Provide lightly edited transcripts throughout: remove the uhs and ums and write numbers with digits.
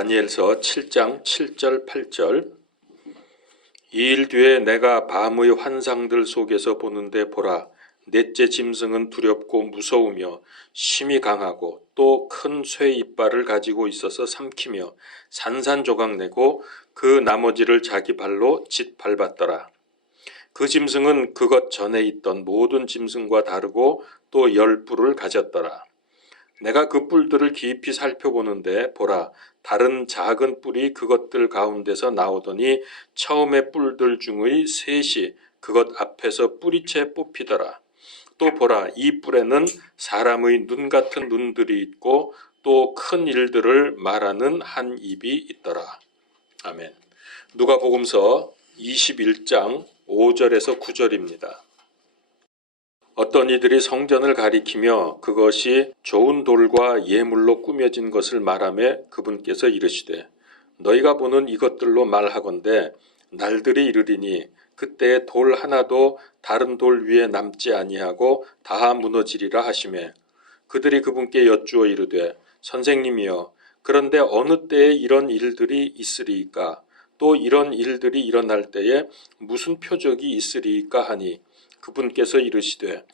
다니엘서 7장 7절 8절. 이 일 뒤에 내가 밤의 환상들 속에서 보는데 보라, 넷째 짐승은 두렵고 무서우며 심히 강하고 또 큰 쇠 이빨을 가지고 있어서 삼키며 산산조각내고 그 나머지를 자기 발로 짓밟았더라. 그 짐승은 그것 전에 있던 모든 짐승과 다르고 또 10뿔을 가졌더라. 내가 그 뿔들을 깊이 살펴보는데 보라, 다른 작은 뿔이 그것들 가운데서 나오더니 처음의 뿔들 중의 셋이 그것 앞에서 뿌리채 뽑히더라. 또 보라, 이 뿔에는 사람의 눈 같은 눈들이 있고 또 큰 일들을 말하는 한 입이 있더라. 아멘. 누가복음서 21장 5절에서 9절입니다. 어떤 이들이 성전을 가리키며 그것이 좋은 돌과 예물로 꾸며진 것을 말하며 그분께서 이르시되, 너희가 보는 이것들로 말하건대 날들이 이르리니 그때 돌 하나도 다른 돌 위에 남지 아니하고 다 무너지리라 하시매, 그들이 그분께 여쭈어 이르되, 선생님이여, 그런데 어느 때에 이런 일들이 있으리이까? 또 이런 일들이 일어날 때에 무슨 표적이 있으리이까 하니, 그분께서 이르시되,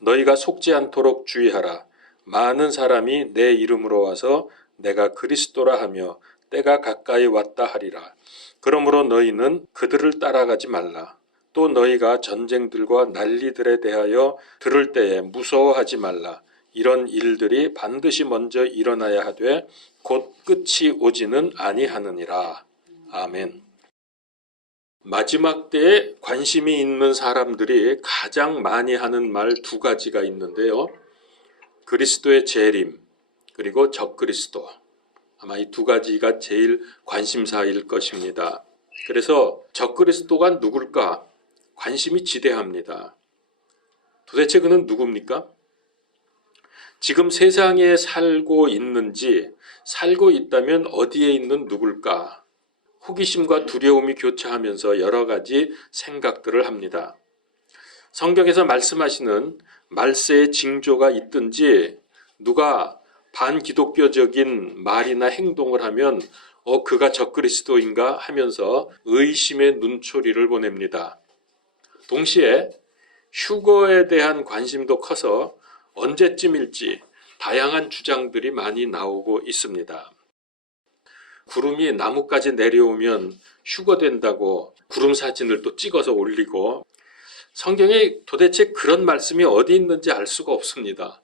너희가 속지 않도록 주의하라. 많은 사람이 내 이름으로 와서 내가 그리스도라 하며 때가 가까이 왔다 하리라. 그러므로 너희는 그들을 따라가지 말라. 또 너희가 전쟁들과 난리들에 대하여 들을 때에 무서워하지 말라. 이런 일들이 반드시 먼저 일어나야 하되 곧 끝이 오지는 아니하느니라. 아멘. 마지막 때에 관심이 있는 사람들이 가장 많이 하는 말 두 가지가 있는데요. 그리스도의 재림, 그리고 적그리스도. 아마 이 두 가지가 제일 관심사일 것입니다. 그래서 적그리스도가 누굴까? 관심이 지대합니다. 도대체 그는 누굽니까? 지금 세상에 살고 있는지, 살고 있다면 어디에 있는 누굴까? 호기심과 두려움이 교차하면서 여러 가지 생각들을 합니다. 성경에서 말씀하시는 말세의 징조가 있든지 누가 반기독교적인 말이나 행동을 하면 그가 적그리스도인가 하면서 의심의 눈초리를 보냅니다. 동시에 휴거에 대한 관심도 커서 언제쯤일지 다양한 주장들이 많이 나오고 있습니다. 구름이 나무까지 내려오면 휴거된다고 구름 사진을 또 찍어서 올리고, 성경에 도대체 그런 말씀이 어디 있는지 알 수가 없습니다.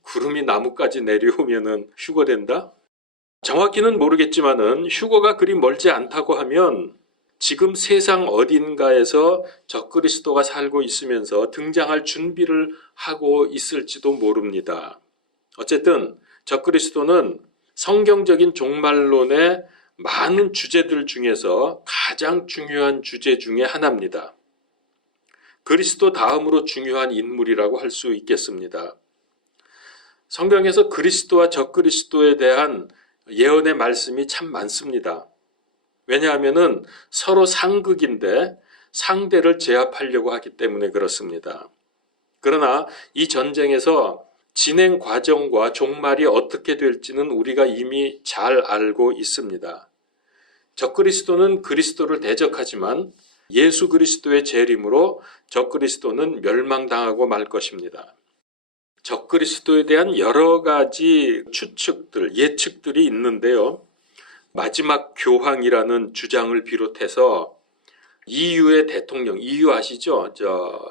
구름이 나무까지 내려오면 휴거된다? 정확히는 모르겠지만은 휴거가 그리 멀지 않다고 하면 지금 세상 어딘가에서 적그리스도가 살고 있으면서 등장할 준비를 하고 있을지도 모릅니다. 어쨌든 적그리스도는 성경적인 종말론의 많은 주제들 중에서 가장 중요한 주제 중에 하나입니다. 그리스도 다음으로 중요한 인물이라고 할 수 있겠습니다. 성경에서 그리스도와 적그리스도에 대한 예언의 말씀이 참 많습니다. 왜냐하면 서로 상극인데 상대를 제압하려고 하기 때문에 그렇습니다. 그러나 이 전쟁에서 진행 과정과 종말이 어떻게 될지는 우리가 이미 잘 알고 있습니다. 적그리스도는 그리스도를 대적하지만 예수 그리스도의 재림으로 적그리스도는 멸망당하고 말 것입니다. 적그리스도에 대한 여러 가지 추측들, 예측들이 있는데요. 마지막 교황이라는 주장을 비롯해서 EU의 대통령, EU 아시죠?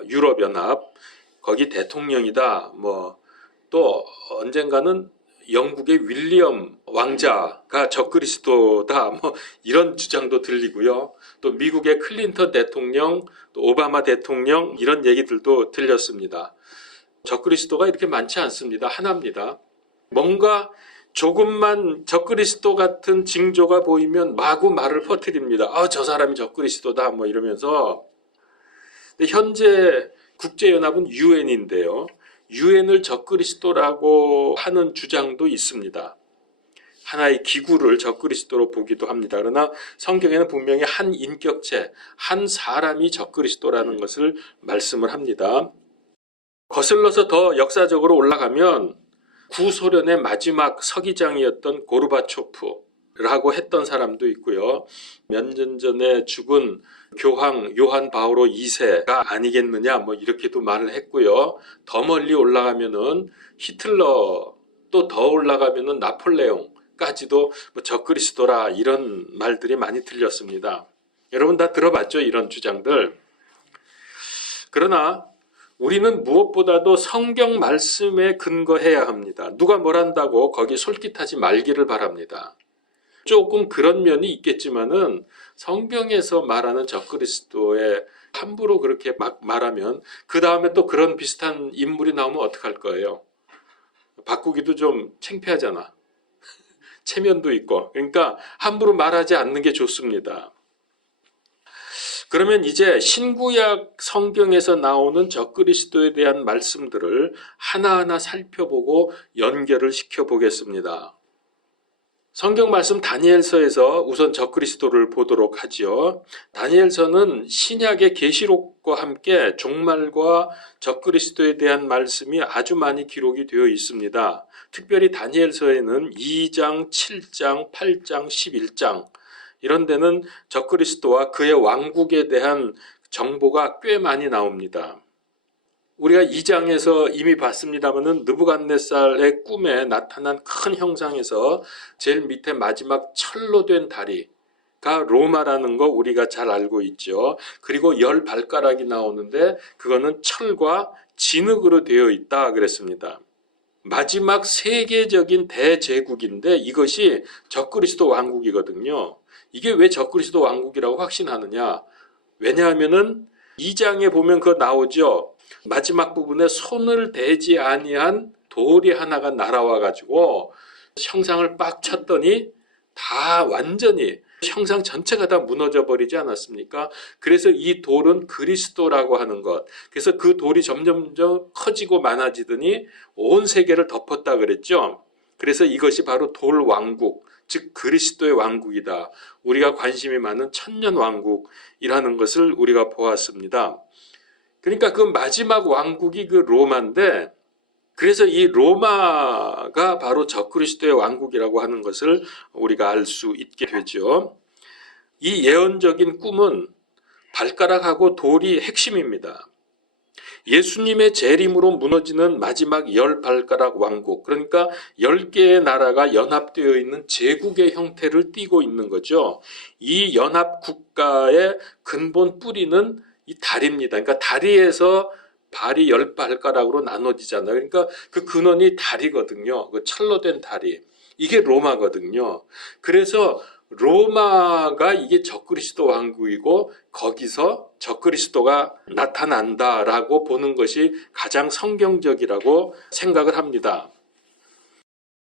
유럽연합, 거기 대통령이다. 또 언젠가는 영국의 윌리엄 왕자가 적그리스도다. 이런 주장도 들리고요. 또 미국의 클린턴 대통령, 또 오바마 대통령 이런 얘기들도 들렸습니다. 적그리스도가 이렇게 많지 않습니다. 하나입니다. 뭔가 조금만 적그리스도 같은 징조가 보이면 마구 말을 퍼뜨립니다. 저 사람이 적그리스도다 이러면서. 근데 현재 국제연합은 UN인데요. UN을 적그리스도라고 하는 주장도 있습니다. 하나의 기구를 적그리스도로 보기도 합니다. 그러나 성경에는 분명히 한 인격체, 한 사람이 적그리스도라는 것을 말씀을 합니다. 거슬러서 더 역사적으로 올라가면 구소련의 마지막 서기장이었던 고르바초프, 라고 했던 사람도 있고요. 몇 년 전에 죽은 교황 요한 바오로 2세가 아니겠느냐 뭐 이렇게도 말을 했고요. 더 멀리 올라가면은 히틀러, 또 더 올라가면은 나폴레옹까지도 뭐 적그리스도라 이런 말들이 많이 들렸습니다. 여러분 다 들어봤죠? 이런 주장들. 그러나 우리는 무엇보다도 성경 말씀에 근거해야 합니다. 누가 뭘 한다고 거기 솔깃하지 말기를 바랍니다. 조금 그런 면이 있겠지만은 성경에서 말하는 적그리스도에 함부로 그렇게 막 말하면 그 다음에 또 그런 비슷한 인물이 나오면 어떡할 거예요? 바꾸기도 좀 창피하잖아. 체면도 있고. 그러니까 함부로 말하지 않는 게 좋습니다. 그러면 이제 신구약 성경에서 나오는 적그리스도에 대한 말씀들을 하나하나 살펴보고 연결을 시켜보겠습니다. 성경 말씀 다니엘서에서 우선 적그리스도를 보도록 하지요. 다니엘서는 신약의 계시록과 함께 종말과 적그리스도에 대한 말씀이 아주 많이 기록이 되어 있습니다. 특별히 다니엘서에는 2장, 7장, 8장, 11장 이런 데는 적그리스도와 그의 왕국에 대한 정보가 꽤 많이 나옵니다. 우리가 2장에서 이미 봤습니다마는 느부갓네살의 꿈에 나타난 큰 형상에서 제일 밑에 마지막 철로 된 다리가 로마라는 거 우리가 잘 알고 있죠. 그리고 10발가락이 나오는데 그거는 철과 진흙으로 되어 있다 그랬습니다. 마지막 세계적인 대제국인데 이것이 적그리스도 왕국이거든요. 이게 왜 적그리스도 왕국이라고 확신하느냐? 왜냐하면은 2장에 보면 그거 나오죠. 마지막 부분에 손을 대지 아니한 돌이 하나가 날아와 가지고 형상을 빡 쳤더니 다 완전히 형상 전체가 다 무너져 버리지 않았습니까? 그래서 이 돌은 그리스도라고 하는 것. 그래서 그 돌이 점점점 커지고 많아지더니 온 세계를 덮었다 그랬죠. 그래서 이것이 바로 돌 왕국, 즉 그리스도의 왕국이다. 우리가 관심이 많은 천년 왕국이라는 것을 우리가 보았습니다. 그러니까 그 마지막 왕국이 그 로마인데, 그래서 이 로마가 바로 적그리스도의 왕국이라고 하는 것을 우리가 알 수 있게 되죠. 이 예언적인 꿈은 발가락하고 돌이 핵심입니다. 예수님의 재림으로 무너지는 마지막 10발가락 왕국, 그러니까 10개의 나라가 연합되어 있는 제국의 형태를 띠고 있는 거죠. 이 연합 국가의 근본 뿌리는 이 다리입니다. 그러니까 다리에서 발이 10발가락으로 나눠지잖아요. 그러니까 그 근원이 다리거든요. 그 철로 된 다리. 이게 로마거든요. 그래서 로마가 이게 적그리스도 왕국이고 거기서 적그리스도가 나타난다라고 보는 것이 가장 성경적이라고 생각을 합니다.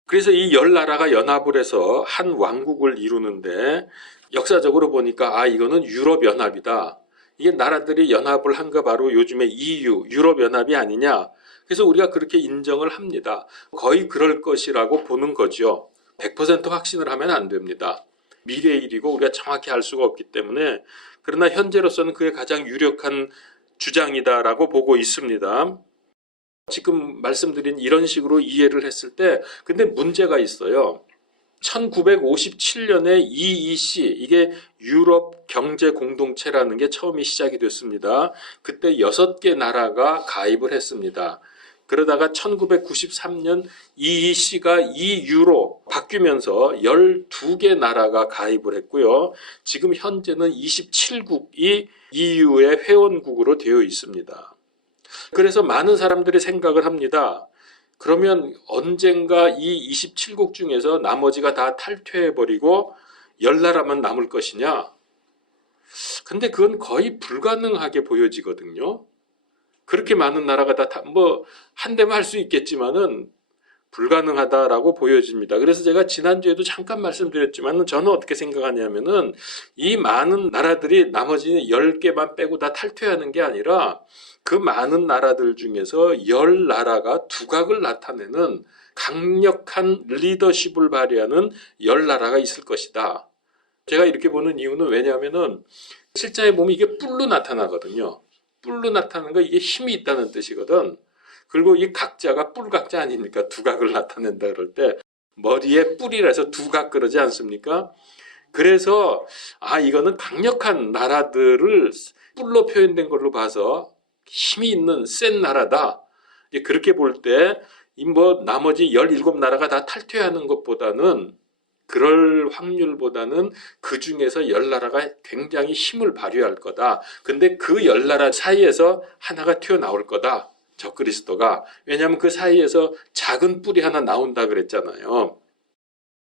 그래서 이 10나라가 연합을 해서 한 왕국을 이루는데 역사적으로 보니까 이거는 유럽연합이다. 이게 나라들이 연합을 한 거 바로 요즘에 EU, 유럽연합이 아니냐. 그래서 우리가 그렇게 인정을 합니다. 거의 그럴 것이라고 보는 거죠. 100% 확신을 하면 안 됩니다. 미래의 일이고 우리가 정확히 알 수가 없기 때문에, 그러나 현재로서는 그게 가장 유력한 주장이다라고 보고 있습니다. 지금 말씀드린 이런 식으로 이해를 했을 때 근데 문제가 있어요. 1957년에 EEC, 이게 유럽 경제 공동체라는 게 처음이 시작이 됐습니다. 그때 6개 나라가 가입을 했습니다. 그러다가 1993년 EEC가 EU로 바뀌면서 12개 나라가 가입을 했고요. 지금 현재는 27국이 EU의 회원국으로 되어 있습니다. 그래서 많은 사람들이 생각을 합니다. 그러면 언젠가 이 27국 중에서 나머지가 다 탈퇴해버리고 10나라만 남을 것이냐? 근데 그건 거의 불가능하게 보여지거든요. 그렇게 많은 나라가 다 한데만 할 수 있겠지만은 불가능하다라고 보여집니다. 그래서 제가 지난주에도 잠깐 말씀드렸지만 저는 어떻게 생각하냐면은 이 많은 나라들이 나머지 10개만 빼고 다 탈퇴하는 게 아니라 그 많은 나라들 중에서 10나라가 두각을 나타내는 강력한 리더십을 발휘하는 10나라가 있을 것이다. 제가 이렇게 보는 이유는 왜냐하면은 실제에 보면 이게 뿔로 나타나거든요. 뿔로 나타나는 거 이게 힘이 있다는 뜻이거든. 그리고 이 각자가 뿔각자 아닙니까? 두각을 나타낸다 그럴 때 머리에 뿔이라서 두각 그러지 않습니까? 그래서 이거는 강력한 나라들을 뿔로 표현된 걸로 봐서 힘이 있는 센 나라다. 그렇게 볼 때 나머지 17나라가 다 탈퇴하는 것보다는 그럴 확률보다는 그 중에서 10나라가 굉장히 힘을 발휘할 거다. 근데 그 10나라 사이에서 하나가 튀어나올 거다. 적그리스도가. 왜냐하면 그 사이에서 작은 뿔이 하나 나온다 그랬잖아요.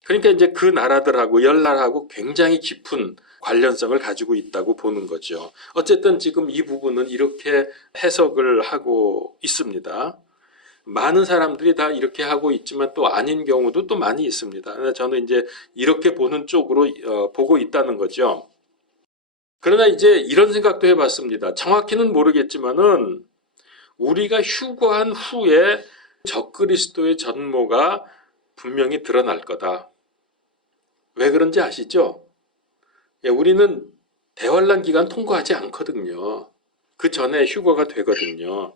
그러니까 이제 그 나라들하고 10나라하고 굉장히 깊은 관련성을 가지고 있다고 보는 거죠. 어쨌든 지금 이 부분은 이렇게 해석을 하고 있습니다. 많은 사람들이 다 이렇게 하고 있지만 또 아닌 경우도 또 많이 있습니다. 저는 이제 이렇게 보는 쪽으로 보고 있다는 거죠. 그러나 이제 이런 생각도 해봤습니다. 정확히는 모르겠지만은 우리가 휴거한 후에 적그리스도의 전모가 분명히 드러날 거다. 왜 그런지 아시죠? 우리는 대환란 기간 통과하지 않거든요. 그 전에 휴거가 되거든요.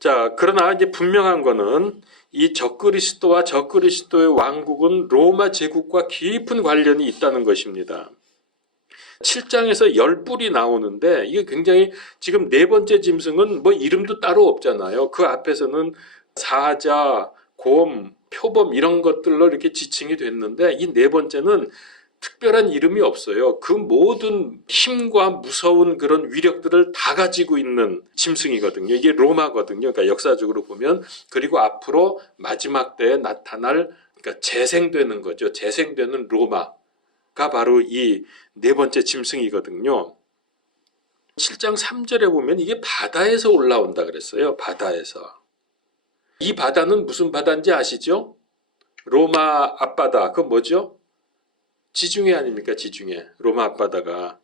자, 그러나 이제 분명한 거는 이 적그리스도와 적그리스도의 왕국은 로마 제국과 깊은 관련이 있다는 것입니다. 7장에서 10뿔이 나오는데 이게 굉장히 지금 네 번째 짐승은 이름도 따로 없잖아요. 그 앞에서는 사자, 곰, 표범 이런 것들로 이렇게 지칭이 됐는데 이 네 번째는 특별한 이름이 없어요. 그 모든 힘과 무서운 그런 위력들을 다 가지고 있는 짐승이거든요. 이게 로마거든요. 그러니까 역사적으로 보면. 그리고 앞으로 마지막 때에 나타날, 그러니까 재생되는 거죠. 재생되는 로마가 바로 이 네 번째 짐승이거든요. 7장 3절에 보면 이게 바다에서 올라온다 그랬어요. 바다에서. 이 바다는 무슨 바다인지 아시죠? 로마 앞바다. 그건 뭐죠? 지중해 아닙니까? 지중해. 로마 앞바다가.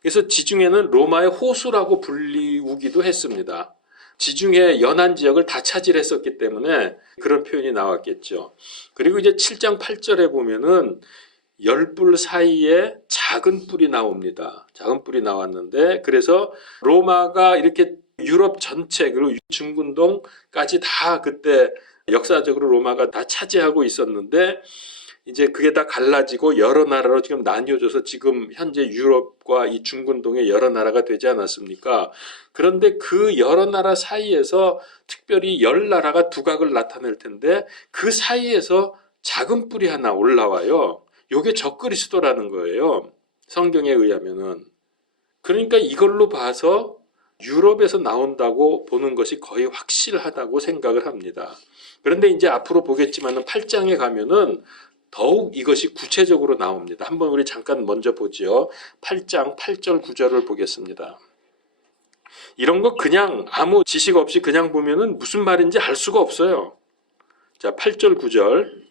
그래서 지중해는 로마의 호수라고 불리우기도 했습니다. 지중해 연안 지역을 다 차지했었기 때문에 그런 표현이 나왔겠죠. 그리고 이제 7장 8절에 보면은 10뿔 사이에 작은 뿔이 나옵니다. 작은 뿔이 나왔는데 그래서 로마가 이렇게 유럽 전체 그리고 중근동까지 다 그때 역사적으로 로마가 다 차지하고 있었는데 이제 그게 다 갈라지고 여러 나라로 지금 나뉘어져서 지금 현재 유럽과 이 중근동의 여러 나라가 되지 않았습니까? 그런데 그 여러 나라 사이에서 특별히 10나라가 두각을 나타낼 텐데 그 사이에서 작은 뿔이 하나 올라와요. 요게 적그리스도라는 거예요. 성경에 의하면은. 그러니까 이걸로 봐서 유럽에서 나온다고 보는 것이 거의 확실하다고 생각을 합니다. 그런데 이제 앞으로 보겠지만은 8장에 가면은 더욱 이것이 구체적으로 나옵니다. 한번 우리 잠깐 먼저 보죠. 8장 8절 9절을 보겠습니다. 이런 거 그냥 아무 지식 없이 그냥 보면은 무슨 말인지 알 수가 없어요. 자, 8절 9절.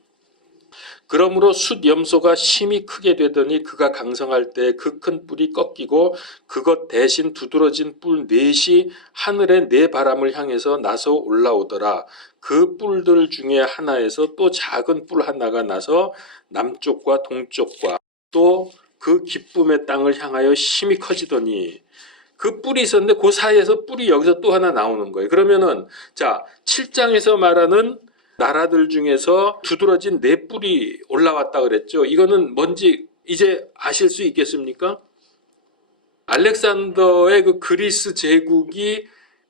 그러므로 숫염소가 심히 크게 되더니 그가 강성할 때 그 큰 뿔이 꺾이고 그것 대신 두드러진 뿔 넷이 하늘의 네 바람을 향해서 나서 올라오더라. 그 뿔들 중에 하나에서 또 작은 뿔 하나가 나서 남쪽과 동쪽과 또 그 기쁨의 땅을 향하여 심히 커지더니 그 뿔이 있었는데 그 사이에서 뿔이 여기서 또 하나 나오는 거예요. 그러면은 자 7장에서 말하는 나라들 중에서 두드러진 네 뿔이 올라왔다 그랬죠. 이거는 뭔지 이제 아실 수 있겠습니까? 알렉산더의 그 그리스 제국이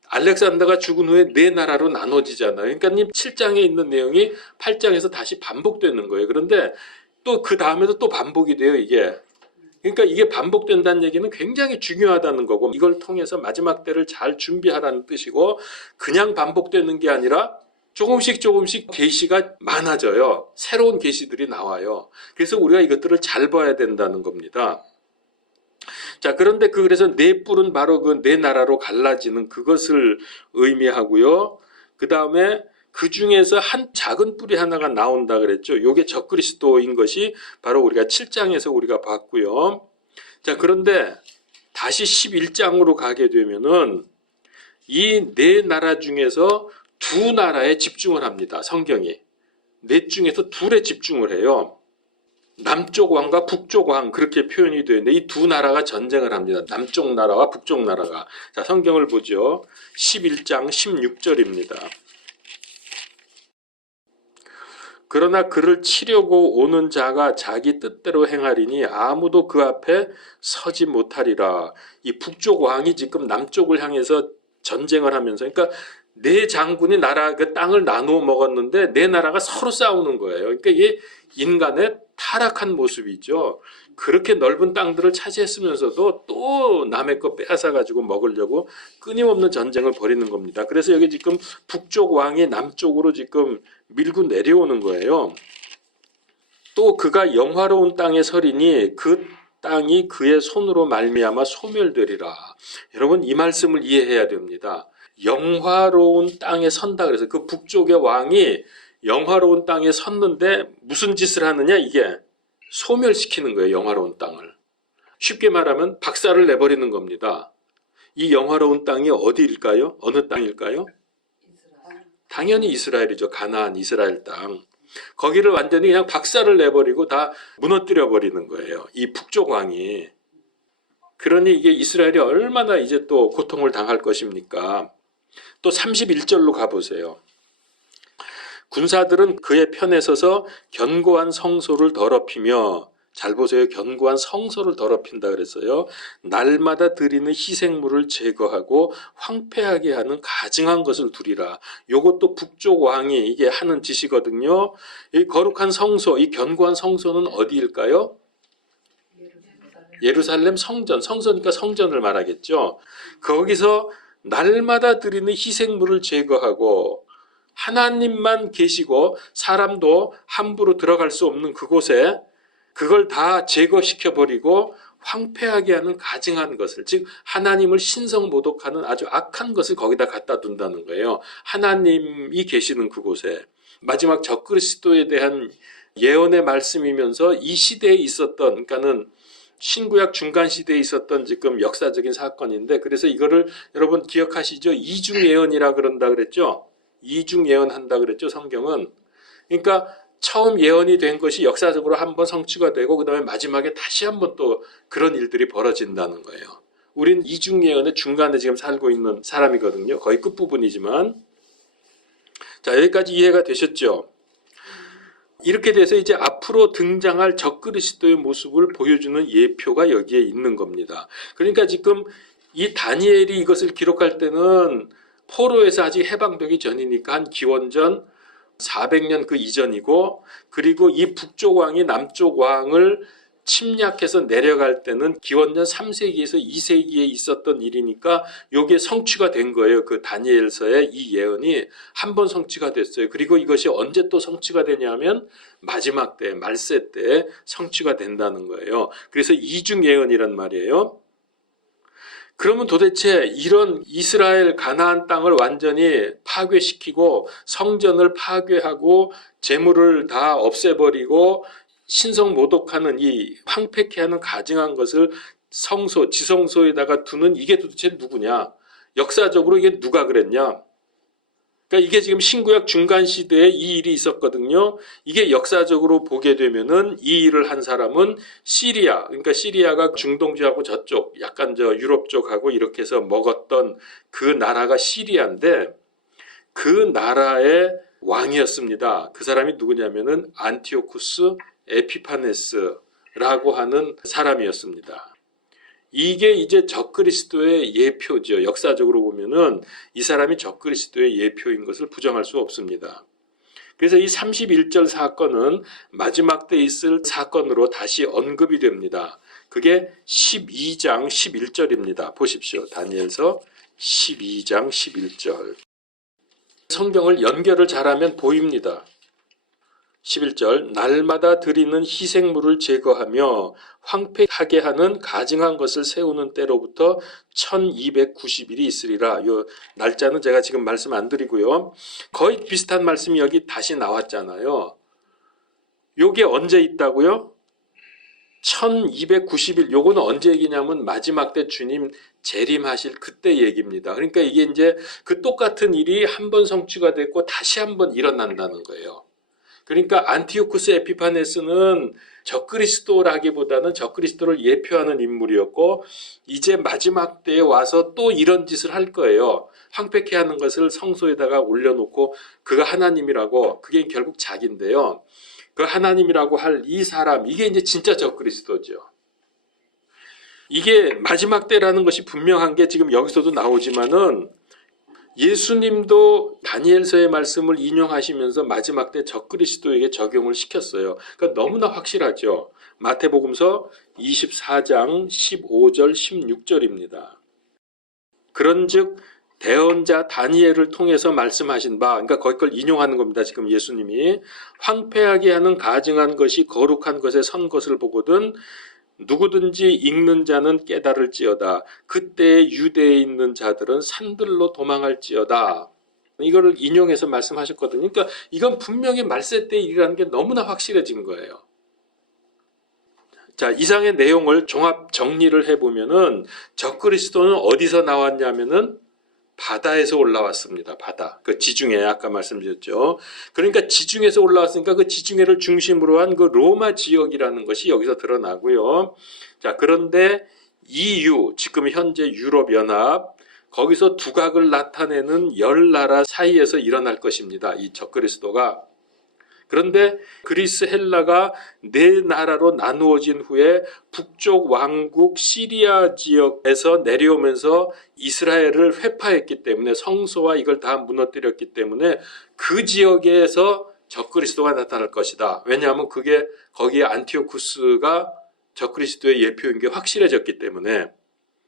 알렉산더가 죽은 후에 네 나라로 나눠지잖아요. 그러니까 7장에 있는 내용이 8장에서 다시 반복되는 거예요. 그런데 또 그 다음에도 또 반복이 돼요, 이게. 그러니까 이게 반복된다는 얘기는 굉장히 중요하다는 거고 이걸 통해서 마지막 때를 잘 준비하라는 뜻이고 그냥 반복되는 게 아니라 조금씩 계시가 많아져요. 새로운 계시들이 나와요. 그래서 우리가 이것들을 잘 봐야 된다는 겁니다. 자, 그런데 그래서 네 뿔은 바로 그 네 나라로 갈라지는 그것을 의미하고요. 그 다음에 그 중에서 한 작은 뿔이 하나가 나온다 그랬죠. 이게 적그리스도인 것이 바로 우리가 7장에서 우리가 봤고요. 자, 그런데 다시 11장으로 가게 되면은 이 네 나라 중에서 두 나라에 집중을 합니다. 성경이. 넷 중에서 둘에 집중을 해요. 남쪽 왕과 북쪽 왕 그렇게 표현이 되는데 이 두 나라가 전쟁을 합니다. 남쪽 나라와 북쪽 나라가. 자, 성경을 보죠. 11장 16절입니다. 그러나 그를 치려고 오는 자가 자기 뜻대로 행하리니 아무도 그 앞에 서지 못하리라. 이 북쪽 왕이 지금 남쪽을 향해서 전쟁을 하면서, 그러니까 네 장군이 나라 그 땅을 나누어 먹었는데 네 나라가 서로 싸우는 거예요. 그러니까 이게 인간의 타락한 모습이죠. 그렇게 넓은 땅들을 차지했으면서도 또 남의 거 빼앗아 가지고 먹으려고 끊임없는 전쟁을 벌이는 겁니다. 그래서 여기 지금 북쪽 왕이 남쪽으로 지금 밀고 내려오는 거예요. 또 그가 영화로운 땅에 서리니 그 땅이 그의 손으로 말미암아 소멸되리라. 여러분, 이 말씀을 이해해야 됩니다. 영화로운 땅에 선다 그래서 그 북쪽의 왕이 영화로운 땅에 섰는데 무슨 짓을 하느냐, 이게 소멸시키는 거예요. 영화로운 땅을. 쉽게 말하면 박살을 내버리는 겁니다. 이 영화로운 땅이 어디일까요? 어느 땅일까요? 당연히 이스라엘이죠. 가나안 이스라엘 땅. 거기를 완전히 그냥 박살을 내버리고 다 무너뜨려 버리는 거예요. 이 북쪽 왕이. 그러니 이게 이스라엘이 얼마나 이제 또 고통을 당할 것입니까? 또 31절로 가보세요. 군사들은 그의 편에 서서 견고한 성소를 더럽히며, 잘 보세요. 견고한 성소를 더럽힌다 그랬어요. 날마다 드리는 희생물을 제거하고 황폐하게 하는 가증한 것을 두리라. 요것도 북쪽 왕이 이게 하는 짓이거든요. 이 거룩한 성소, 이 견고한 성소는 어디일까요? 예루살렘 성전. 성소니까 성전을 말하겠죠. 거기서 날마다 드리는 희생물을 제거하고 하나님만 계시고 사람도 함부로 들어갈 수 없는 그곳에 그걸 다 제거시켜버리고 황폐하게 하는 가증한 것을, 즉 하나님을 신성모독하는 아주 악한 것을 거기다 갖다 둔다는 거예요. 하나님이 계시는 그곳에. 마지막 적그리스도에 대한 예언의 말씀이면서 이 시대에 있었던, 그러니까는 신구약 중간 시대에 있었던 지금 역사적인 사건인데, 그래서 이거를 여러분 기억하시죠? 이중 예언이라 그런다 그랬죠? 이중 예언한다 그랬죠, 성경은. 그러니까 처음 예언이 된 것이 역사적으로 한번 성취가 되고 그 다음에 마지막에 다시 한번 또 그런 일들이 벌어진다는 거예요. 우린 이중 예언의 중간에 지금 살고 있는 사람이거든요. 거의 끝부분이지만. 자, 여기까지 이해가 되셨죠? 이렇게 돼서 이제 앞으로 등장할 적그리스도의 모습을 보여주는 예표가 여기에 있는 겁니다. 그러니까 지금 이 다니엘이 이것을 기록할 때는 포로에서 아직 해방되기 전이니까 한 기원전 400년 그 이전이고, 그리고 이 북쪽 왕이 남쪽 왕을 침략해서 내려갈 때는 기원전 3세기에서 2세기에 있었던 일이니까 이게 성취가 된 거예요. 그 다니엘서의 이 예언이 한 번 성취가 됐어요. 그리고 이것이 언제 또 성취가 되냐면 마지막 때, 말세 때 성취가 된다는 거예요. 그래서 이중 예언이란 말이에요. 그러면 도대체 이런 이스라엘 가나안 땅을 완전히 파괴시키고 성전을 파괴하고 재물을 다 없애버리고 신성 모독하는 이 황폐케 하는 가증한 것을 성소, 지성소에다가 두는 이게 도대체 누구냐? 역사적으로 이게 누가 그랬냐? 그러니까 이게 지금 신구약 중간 시대에 이 일이 있었거든요. 이게 역사적으로 보게 되면은 이 일을 한 사람은 시리아, 그러니까 시리아가 중동 지역하고 저쪽, 약간 저 유럽 쪽하고 이렇게 해서 먹었던 그 나라가 시리아인데 그 나라의 왕이었습니다. 그 사람이 누구냐면은 안티오쿠스 에피파네스라고 하는 사람이었습니다. 이게 이제 적그리스도의 예표죠. 역사적으로 보면은 이 사람이 적그리스도의 예표인 것을 부정할 수 없습니다. 그래서 이 31절 사건은 마지막 때 있을 사건으로 다시 언급이 됩니다. 그게 12장 11절입니다. 보십시오. 다니엘서 12장 11절. 성경을 연결을 잘하면 보입니다. 11절, 날마다 드리는 희생물을 제거하며 황폐하게 하는 가증한 것을 세우는 때로부터 1290일이 있으리라. 이 날짜는 제가 지금 말씀 안 드리고요. 거의 비슷한 말씀이 여기 다시 나왔잖아요. 요게 언제 있다고요? 1290일. 요거는 언제 얘기냐면 마지막 때 주님 재림하실 그때 얘기입니다. 그러니까 이게 이제 그 똑같은 일이 한 번 성취가 됐고 다시 한 번 일어난다는 거예요. 그러니까 안티오쿠스 에피파네스는 적그리스도라기보다는 적그리스도를 예표하는 인물이었고 이제 마지막 때에 와서 또 이런 짓을 할 거예요. 황폐케 하는 것을 성소에다가 올려놓고 그가 하나님이라고, 그게 결국 자기인데요. 그 하나님이라고 할 이 사람, 이게 이제 진짜 적그리스도죠. 이게 마지막 때라는 것이 분명한 게 지금 여기서도 나오지만은 예수님도 다니엘서의 말씀을 인용하시면서 마지막 때 적그리스도에게 적용을 시켰어요. 그러니까 너무나 확실하죠. 마태복음서 24장 15절 16절입니다. 그런즉 대언자 다니엘을 통해서 말씀하신 바, 그러니까 거기 걸 인용하는 겁니다. 지금 예수님이 황폐하게 하는 가증한 것이 거룩한 것에 선 것을 보거든 누구든지 읽는 자는 깨달을지어다. 그때 유대에 있는 자들은 산들로 도망할지어다. 이거를 인용해서 말씀하셨거든요. 그러니까 이건 분명히 말세 때 일이라는 게 너무나 확실해진 거예요. 자, 이상의 내용을 종합 정리를 해보면은 적그리스도는 어디서 나왔냐면은 바다에서 올라왔습니다. 바다. 그 지중해 아까 말씀드렸죠. 그러니까 지중해에서 올라왔으니까 그 지중해를 중심으로 한 그 로마 지역이라는 것이 여기서 드러나고요. 자, 그런데 EU, 지금 현재 유럽연합, 거기서 두각을 나타내는 10나라 사이에서 일어날 것입니다. 이 적그리스도가. 그런데 그리스 헬라가 네 나라로 나누어진 후에 북쪽 왕국 시리아 지역에서 내려오면서 이스라엘을 회파했기 때문에 성소와 이걸 다 무너뜨렸기 때문에 그 지역에서 적그리스도가 나타날 것이다. 왜냐하면 그게 거기에 안티오쿠스가 적그리스도의 예표인 게 확실해졌기 때문에,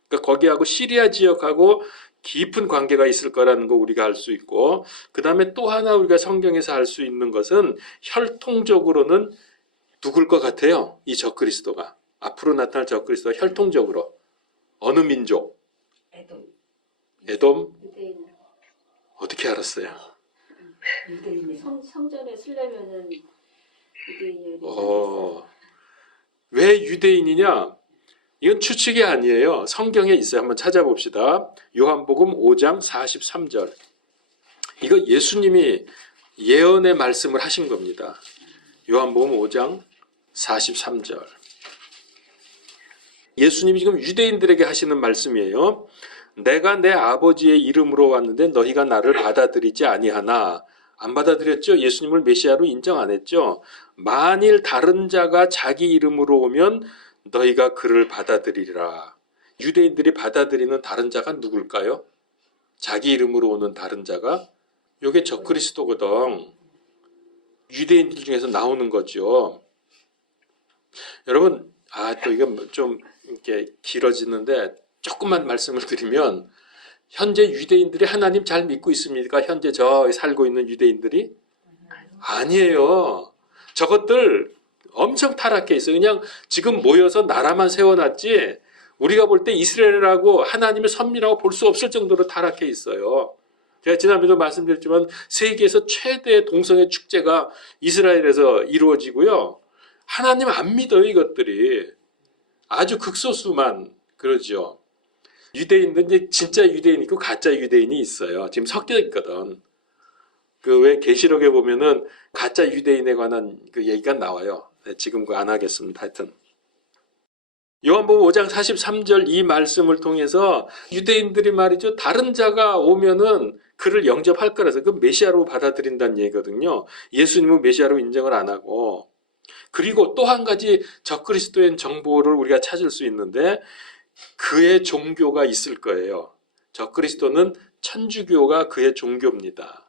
그러니까 거기하고 시리아 지역하고 깊은 관계가 있을 거라는 거 우리가 알 수 있고, 그 다음에 또 하나 우리가 성경에서 알 수 있는 것은 혈통적으로는 누굴 것 같아요? 이 적그리스도가. 앞으로 나타날 적그리스도가 혈통적으로 어느 민족? 에돔? 어떻게 알았어요? 성전에 쓰려면은 유대인이 왜 유대인이냐? 이건 추측이 아니에요. 성경에 있어요. 한번 찾아봅시다. 요한복음 5장 43절. 이거 예수님이 예언의 말씀을 하신 겁니다. 요한복음 5장 43절. 예수님이 지금 유대인들에게 하시는 말씀이에요. 내가 내 아버지의 이름으로 왔는데 너희가 나를 받아들이지 아니하나. 안 받아들였죠? 예수님을 메시아로 인정 안 했죠? 만일 다른 자가 자기 이름으로 오면 너희가 그를 받아들이라. 유대인들이 받아들이는 다른 자가 누굴까요? 자기 이름으로 오는 다른 자가? 이게 적그리스도거든. 유대인들 중에서 나오는 거죠. 여러분, 또 이건 좀 이렇게 길어지는데 조금만 말씀을 드리면, 현재 유대인들이 하나님 잘 믿고 있습니까? 현재 저 살고 있는 유대인들이? 아니에요. 저것들 엄청 타락해 있어요. 그냥 지금 모여서 나라만 세워놨지 우리가 볼 때 이스라엘이라고 하나님의 선민이라고 볼 수 없을 정도로 타락해 있어요. 제가 지난번에도 말씀드렸지만 세계에서 최대 동성애 축제가 이스라엘에서 이루어지고요. 하나님 안 믿어요, 이것들이. 아주 극소수만 그러죠. 유대인들 이제 진짜 유대인 있고 가짜 유대인이 있어요. 지금 섞여 있거든. 그 왜 계시록에 보면은 가짜 유대인에 관한 그 얘기가 나와요. 지금 그거 안 하겠습니다. 하여튼 요한복음 5장 43절 이 말씀을 통해서 유대인들이 말이죠. 다른 자가 오면은 그를 영접할 거라서 그 메시아로 받아들인다는 얘기거든요. 예수님은 메시아로 인정을 안 하고. 그리고 또 한 가지 적그리스도의 정보를 우리가 찾을 수 있는데 그의 종교가 있을 거예요. 적그리스도는 천주교가 그의 종교입니다.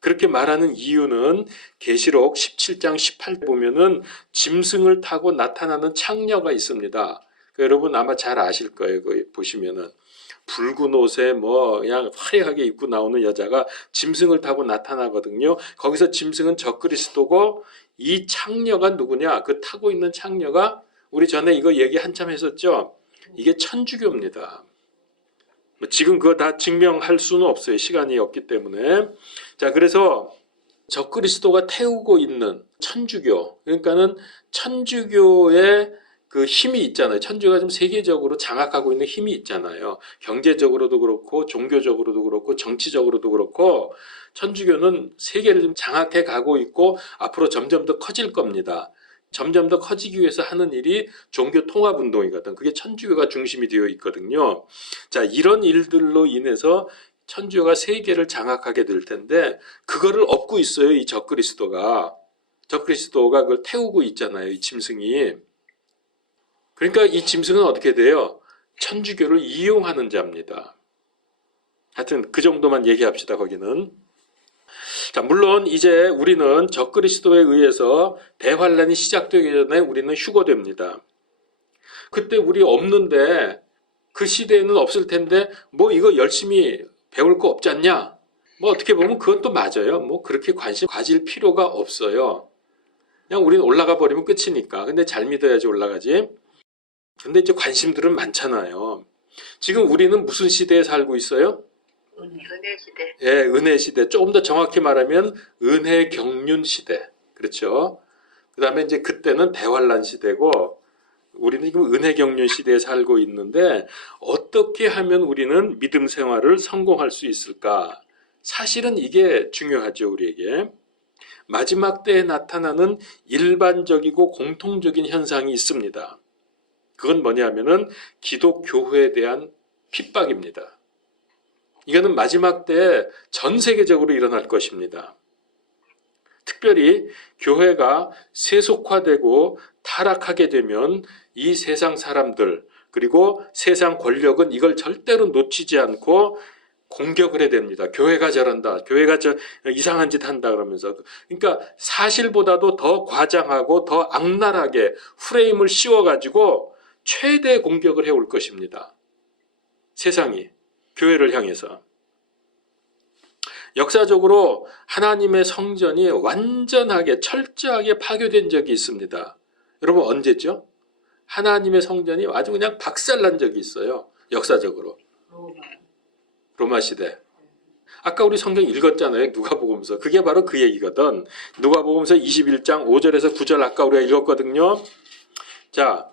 그렇게 말하는 이유는 계시록 17장 18절 보면은 짐승을 타고 나타나는 창녀가 있습니다. 여러분 아마 잘 아실 거예요. 그 보시면은 붉은 옷에 그냥 화려하게 입고 나오는 여자가 짐승을 타고 나타나거든요. 거기서 짐승은 적그리스도고 이 창녀가 누구냐? 그 타고 있는 창녀가 우리 전에 이거 얘기 한참 했었죠. 이게 천주교입니다. 지금 그거 다 증명할 수는 없어요. 시간이 없기 때문에. 자, 그래서 적그리스도가 태우고 있는 천주교, 그러니까는 천주교의 그 힘이 있잖아요. 천주교가 좀 세계적으로 장악하고 있는 힘이 있잖아요. 경제적으로도 그렇고 종교적으로도 그렇고 정치적으로도 그렇고 천주교는 세계를 좀 장악해 가고 있고 앞으로 점점 더 커질 겁니다. 점점 더 커지기 위해서 하는 일이 종교 통합 운동이거든. 그게 천주교가 중심이 되어 있거든요. 자, 이런 일들로 인해서 천주교가 세계를 장악하게 될 텐데 그거를 업고 있어요. 이 적그리스도가. 적그리스도가 그걸 태우고 있잖아요. 이 짐승이. 그러니까 이 짐승은 어떻게 돼요? 천주교를 이용하는 자입니다. 하여튼 그 정도만 얘기합시다. 거기는. 자, 물론 이제 우리는 적그리스도에 의해서 대환란이 시작되기 전에 우리는 휴거됩니다. 그때 우리 없는데 그 시대에는 없을 텐데 뭐 이거 열심히 배울 거 없지 않냐? 뭐 어떻게 보면 그건 또 맞아요. 뭐 그렇게 관심 가질 필요가 없어요. 그냥 우리는 올라가 버리면 끝이니까. 근데 잘 믿어야지 올라가지. 근데 이제 관심들은 많잖아요. 지금 우리는 무슨 시대에 살고 있어요? 은혜 시대. 예, 은혜 시대. 조금 더 정확히 말하면 은혜 경륜 시대. 그렇죠? 그 다음에 이제 그때는 대환란 시대고 우리는 지금 은혜 경륜 시대에 살고 있는데 어떻게 하면 우리는 믿음 생활을 성공할 수 있을까? 사실은 이게 중요하죠, 우리에게. 마지막 때에 나타나는 일반적이고 공통적인 현상이 있습니다. 그건 뭐냐면은 기독교회에 대한 핍박입니다. 이거는 마지막 때에 전 세계적으로 일어날 것입니다. 특별히 교회가 세속화되고 타락하게 되면 이 세상 사람들 그리고 세상 권력은 이걸 절대로 놓치지 않고 공격을 해야 됩니다. 교회가 저런다. 교회가 저 이상한 짓 한다 그러면서. 그러니까 사실보다도 더 과장하고 더 악랄하게 프레임을 씌워가지고 최대 공격을 해올 것입니다. 세상이 교회를 향해서. 역사적으로 하나님의 성전이 완전하게 철저하게 파괴된 적이 있습니다. 여러분 언제죠? 하나님의 성전이 아주 그냥 박살난 적이 있어요. 역사적으로. 로마 시대. 아까 우리 성경 읽었잖아요. 누가복음서. 그게 바로 그 얘기거든. 누가복음서 21장 5절에서 9절 아까 우리가 읽었거든요. 자,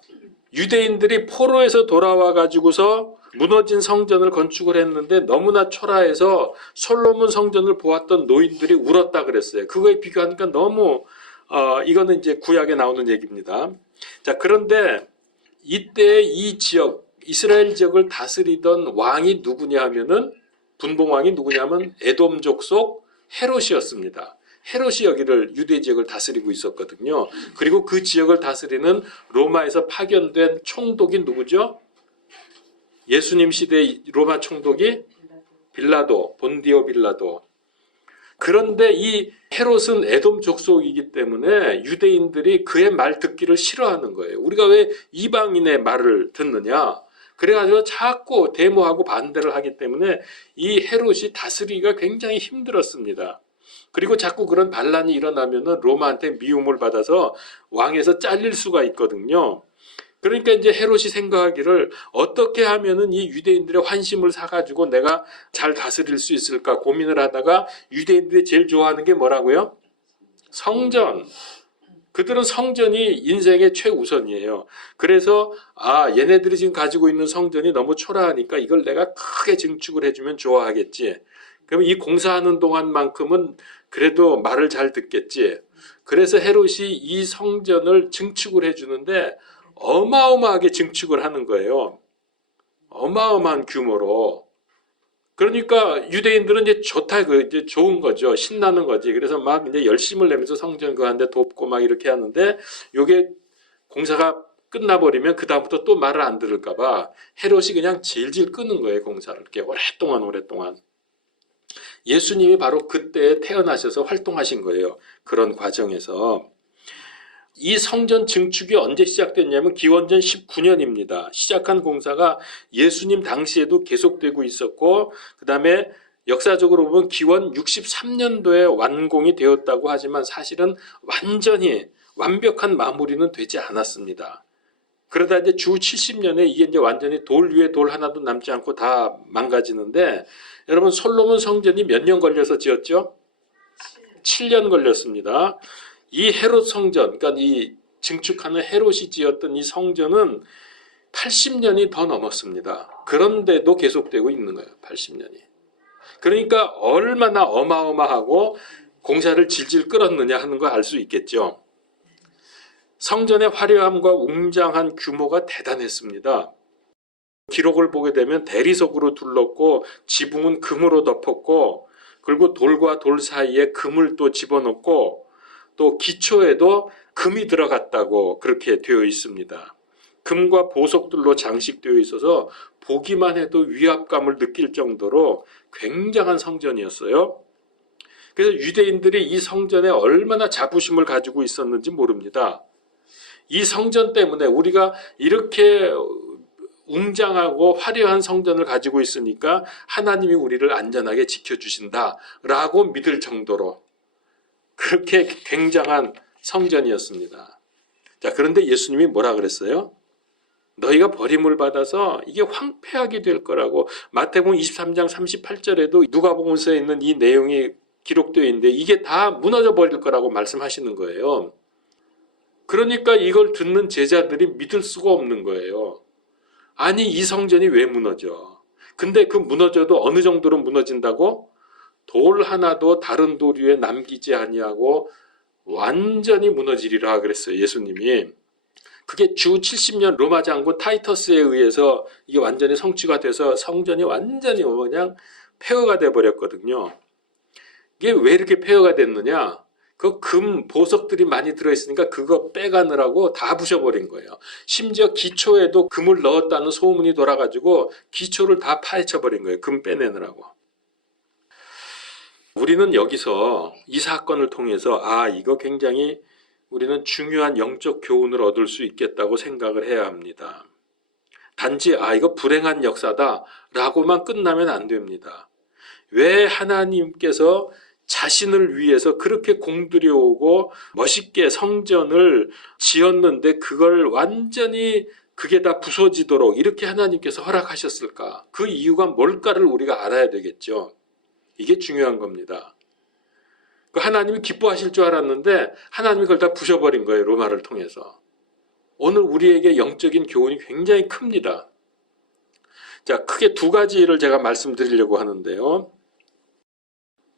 유대인들이 포로에서 돌아와 가지고서 무너진 성전을 건축을 했는데 너무나 초라해서 솔로몬 성전을 보았던 노인들이 울었다 그랬어요. 그거에 비교하니까 너무 이거는 이제 구약에 나오는 얘기입니다. 자, 그런데 이때 이 지역 이스라엘 지역을 다스리던 왕이 누구냐 하면은 분봉왕이 누구냐면 에돔 족속 헤롯이었습니다. 헤롯이 여기를 유대 지역을 다스리고 있었거든요. 그리고 그 지역을 다스리는 로마에서 파견된 총독이 누구죠? 예수님 시대 로마 총독이 빌라도, 본디오 빌라도. 그런데 이 헤롯은 에돔 족속이기 때문에 유대인들이 그의 말 듣기를 싫어하는 거예요. 우리가 왜 이방인의 말을 듣느냐? 그래가지고 자꾸 데모하고 반대를 하기 때문에 이 헤롯이 다스리기가 굉장히 힘들었습니다. 그리고 자꾸 그런 반란이 일어나면은 로마한테 미움을 받아서 왕에서 잘릴 수가 있거든요. 그러니까 이제 헤롯이 생각하기를 어떻게 하면은 이 유대인들의 환심을 사가지고 내가 잘 다스릴 수 있을까 고민을 하다가 유대인들이 제일 좋아하는 게 뭐라고요? 성전. 그들은 성전이 인생의 최우선이에요. 그래서 얘네들이 지금 가지고 있는 성전이 너무 초라하니까 이걸 내가 크게 증축을 해주면 좋아하겠지. 그럼 이 공사하는 동안만큼은 그래도 말을 잘 듣겠지. 그래서 헤롯이 이 성전을 증축을 해주는데 어마어마하게 증축을 하는 거예요. 어마어마한 규모로. 그러니까 유대인들은 이제 좋다, 이제 좋은 거죠. 신나는 거지. 그래서 막 이제 열심을 내면서 성전 그한데 돕고 막 이렇게 하는데 요게 공사가 끝나버리면 그다음부터 또 말을 안 들을까봐 헤롯이 그냥 질질 끄는 거예요. 공사를. 이렇게 오랫동안. 예수님이 바로 그때 태어나셔서 활동하신 거예요. 그런 과정에서. 이 성전 증축이 언제 시작됐냐면 기원전 19년입니다. 시작한 공사가 예수님 당시에도 계속되고 있었고 그 다음에 역사적으로 보면 기원 63년도에 완공이 되었다고 하지만 사실은 완전히 완벽한 마무리는 되지 않았습니다. 그러다 이제 주 70년에 이게 이제 완전히 돌 위에 돌 하나도 남지 않고 다 망가지는데 여러분 솔로몬 성전이 몇 년 걸려서 지었죠? 7년 걸렸습니다. 이 헤롯 성전, 그러니까 이 증축하는 헤롯이 지었던 이 성전은 80년이 더 넘었습니다. 그런데도 계속되고 있는 거예요. 80년이. 그러니까 얼마나 어마어마하고 공사를 질질 끌었느냐 하는 거 알 수 있겠죠. 성전의 화려함과 웅장한 규모가 대단했습니다. 기록을 보게 되면 대리석으로 둘렀고 지붕은 금으로 덮었고 그리고 돌과 돌 사이에 금을 또 집어넣고 또 기초에도 금이 들어갔다고 그렇게 되어 있습니다. 금과 보석들로 장식되어 있어서 보기만 해도 위압감을 느낄 정도로 굉장한 성전이었어요. 그래서 유대인들이 이 성전에 얼마나 자부심을 가지고 있었는지 모릅니다. 이 성전 때문에 우리가 이렇게 웅장하고 화려한 성전을 가지고 있으니까 하나님이 우리를 안전하게 지켜주신다라고 믿을 정도로 그렇게 굉장한 성전이었습니다. 자, 그런데 예수님이 뭐라 그랬어요? 너희가 버림을 받아서 이게 황폐하게 될 거라고. 마태복음 23장 38절에도 누가복음서에 있는 이 내용이 기록되어 있는데 이게 다 무너져 버릴 거라고 말씀하시는 거예요. 그러니까 이걸 듣는 제자들이 믿을 수가 없는 거예요. 아니, 이 성전이 왜 무너져? 근데 그 무너져도 어느 정도로 무너진다고? 돌 하나도 다른 돌 위에 남기지 아니하고 완전히 무너지리라 그랬어요, 예수님이. 그게 주 70년 로마 장군 타이터스에 의해서 이게 완전히 성취가 돼서 성전이 완전히 그냥 폐허가 돼 버렸거든요. 이게 왜 이렇게 폐허가 됐느냐? 그 금 보석들이 많이 들어있으니까 그거 빼가느라고 다 부셔버린 거예요. 심지어 기초에도 금을 넣었다는 소문이 돌아가지고 기초를 다 파헤쳐버린 거예요. 금 빼내느라고. 우리는 여기서 이 사건을 통해서 이거 굉장히 우리는 중요한 영적 교훈을 얻을 수 있겠다고 생각을 해야 합니다. 단지 이거 불행한 역사다라고만 끝나면 안 됩니다. 왜 하나님께서 자신을 위해서 그렇게 공들여오고 멋있게 성전을 지었는데 그걸 완전히 그게 다 부서지도록 이렇게 하나님께서 허락하셨을까? 그 이유가 뭘까를 우리가 알아야 되겠죠. 이게 중요한 겁니다. 하나님이 기뻐하실 줄 알았는데 하나님이 그걸 다 부셔버린 거예요. 로마를 통해서. 오늘 우리에게 영적인 교훈이 굉장히 큽니다. 자, 크게 두 가지를 제가 말씀드리려고 하는데요.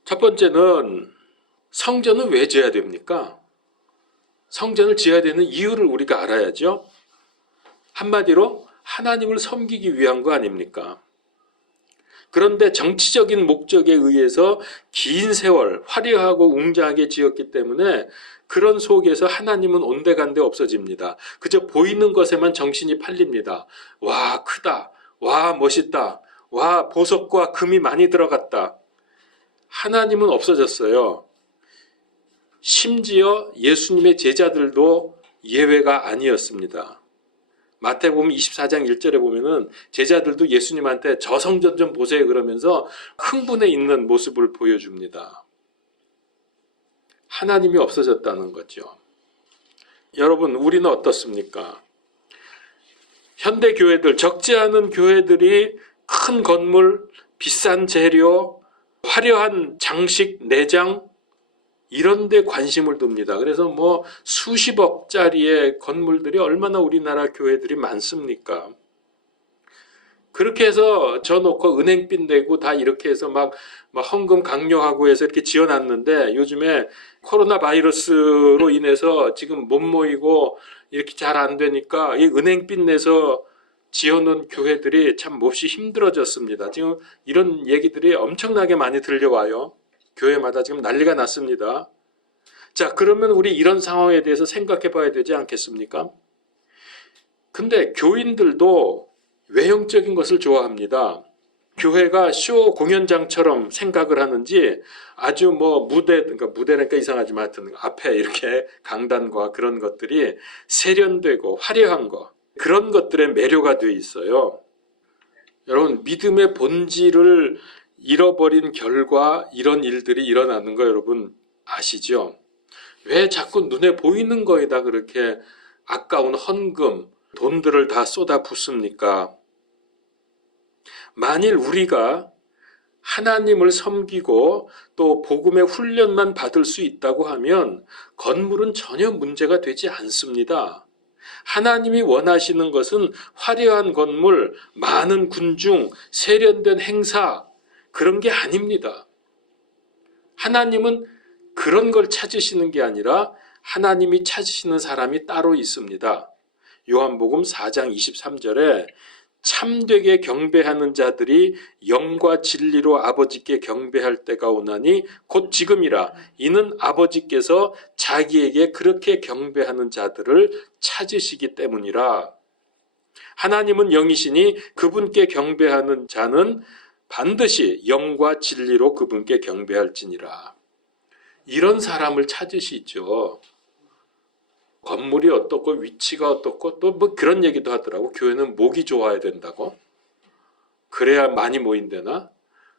첫 번째는 성전은 왜 지어야 됩니까? 성전을 지어야 되는 이유를 우리가 알아야죠. 한마디로 하나님을 섬기기 위한 거 아닙니까? 그런데 정치적인 목적에 의해서 긴 세월 화려하고 웅장하게 지었기 때문에 그런 속에서 하나님은 온데간데 없어집니다. 그저 보이는 것에만 정신이 팔립니다. 와, 크다. 와, 멋있다. 와, 보석과 금이 많이 들어갔다. 하나님은 없어졌어요. 심지어 예수님의 제자들도 예외가 아니었습니다. 마태복음 24장 1절에 보면은 제자들도 예수님한테 저 성전 좀 보세요 그러면서 흥분해 있는 모습을 보여줍니다. 하나님이 없어졌다는 거죠. 여러분, 우리는 어떻습니까? 현대 교회들, 적지 않은 교회들이 큰 건물, 비싼 재료, 화려한 장식, 내장 이런 데 관심을 둡니다. 그래서 수십억짜리의 건물들이 얼마나 우리나라 교회들이 많습니까? 그렇게 해서 져놓고 은행빚 내고 다 이렇게 해서 막 헌금 강요하고 해서 이렇게 지어놨는데 요즘에 코로나 바이러스로 인해서 지금 못 모이고 이렇게 잘 안 되니까 이 은행빚 내서 지어놓은 교회들이 참 몹시 힘들어졌습니다. 지금 이런 얘기들이 엄청나게 많이 들려와요. 교회마다 지금 난리가 났습니다. 자, 그러면 우리 이런 상황에 대해서 생각해 봐야 되지 않겠습니까? 근데 교인들도 외형적인 것을 좋아합니다. 교회가 쇼 공연장처럼 생각을 하는지 아주 무대라니까 이상하지만 하여튼 앞에 이렇게 강단과 그런 것들이 세련되고 화려한 거, 그런 것들의 매료가 되어 있어요. 여러분, 믿음의 본질을 잃어버린 결과 이런 일들이 일어나는 거 여러분 아시죠? 왜 자꾸 눈에 보이는 거에다 그렇게 아까운 헌금, 돈들을 다 쏟아 붓습니까? 만일 우리가 하나님을 섬기고 또 복음의 훈련만 받을 수 있다고 하면 건물은 전혀 문제가 되지 않습니다. 하나님이 원하시는 것은 화려한 건물, 많은 군중, 세련된 행사, 그런 게 아닙니다. 하나님은 그런 걸 찾으시는 게 아니라 하나님이 찾으시는 사람이 따로 있습니다. 요한복음 4장 23절에 참되게 경배하는 자들이 영과 진리로 아버지께 경배할 때가 오나니 곧 지금이라. 이는 아버지께서 자기에게 그렇게 경배하는 자들을 찾으시기 때문이라. 하나님은 영이시니 그분께 경배하는 자는 반드시 영과 진리로 그분께 경배할지니라. 이런 사람을 찾으시죠. 건물이 어떻고 위치가 어떻고 또 뭐 그런 얘기도 하더라고. 교회는 목이 좋아야 된다고. 그래야 많이 모인대나?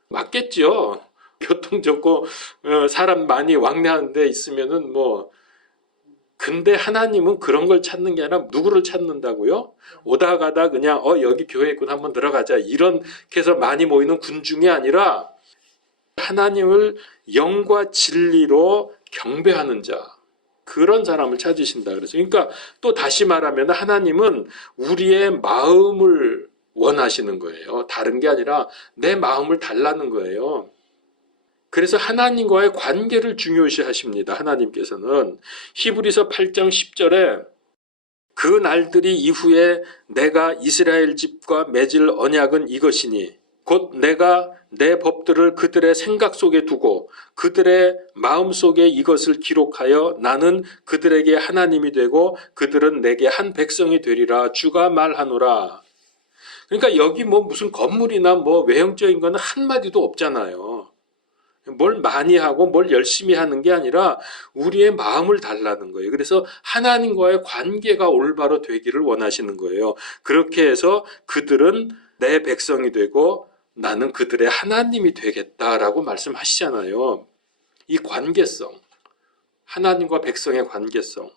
맞겠죠. 교통 좋고 사람 많이 왕래하는 데 있으면은 뭐. 근데 하나님은 그런 걸 찾는 게 아니라 누구를 찾는다고요? 오다 가다 그냥 여기 교회 있군 한번 들어가자 이렇게 해서 많이 모이는 군중이 아니라 하나님을 영과 진리로 경배하는 자, 그런 사람을 찾으신다 그래서. 그러니까 또 다시 말하면 하나님은 우리의 마음을 원하시는 거예요. 다른 게 아니라 내 마음을 달라는 거예요. 그래서 하나님과의 관계를 중요시 하십니다. 하나님께서는 히브리서 8장 10절에 그 날들이 이후에 내가 이스라엘 집과 맺을 언약은 이것이니 곧 내가 내 법들을 그들의 생각 속에 두고 그들의 마음 속에 이것을 기록하여 나는 그들에게 하나님이 되고 그들은 내게 한 백성이 되리라 주가 말하노라. 그러니까 여기 뭐 무슨 건물이나 뭐 외형적인 거는 한마디도 없잖아요. 뭘 많이 하고 뭘 열심히 하는 게 아니라 우리의 마음을 달라는 거예요. 그래서 하나님과의 관계가 올바로 되기를 원하시는 거예요. 그렇게 해서 그들은 내 백성이 되고 나는 그들의 하나님이 되겠다라고 말씀하시잖아요. 이 관계성, 하나님과 백성의 관계성.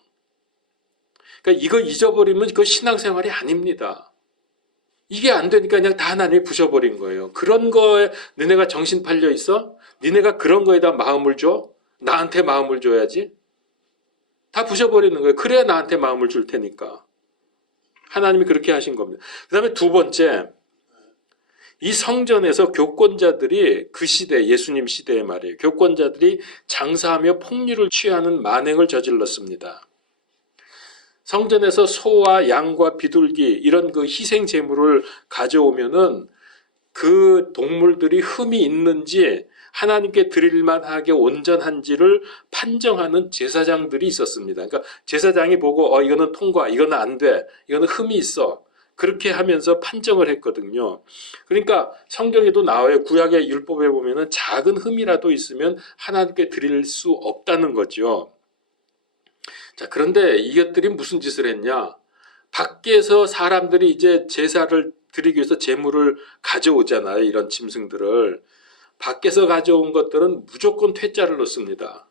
그러니까 이거 잊어버리면 그 신앙생활이 아닙니다. 이게 안 되니까 그냥 다 하나님이 부셔버린 거예요. 그런 거에 너네가 정신 팔려 있어? 너네가 그런 거에다 마음을 줘? 나한테 마음을 줘야지. 다 부셔버리는 거예요. 그래야 나한테 마음을 줄 테니까. 하나님이 그렇게 하신 겁니다. 그 다음에 두 번째, 이 성전에서 교권자들이 그 시대, 예수님 시대에 말이에요. 교권자들이 장사하며 폭리를 취하는 만행을 저질렀습니다. 성전에서 소와 양과 비둘기 이런 그 희생 제물을 가져오면은 그 동물들이 흠이 있는지 하나님께 드릴 만하게 온전한지를 판정하는 제사장들이 있었습니다. 그러니까 제사장이 보고 이거는 통과, 이거는 안 돼, 이거는 흠이 있어. 그렇게 하면서 판정을 했거든요. 그러니까 성경에도 나와요. 구약의 율법에 보면은 작은 흠이라도 있으면 하나님께 드릴 수 없다는 거죠. 자, 그런데 이것들이 무슨 짓을 했냐? 밖에서 사람들이 이제 제사를 드리기 위해서 제물을 가져오잖아요. 이런 짐승들을. 밖에서 가져온 것들은 무조건 퇴짜를 넣습니다.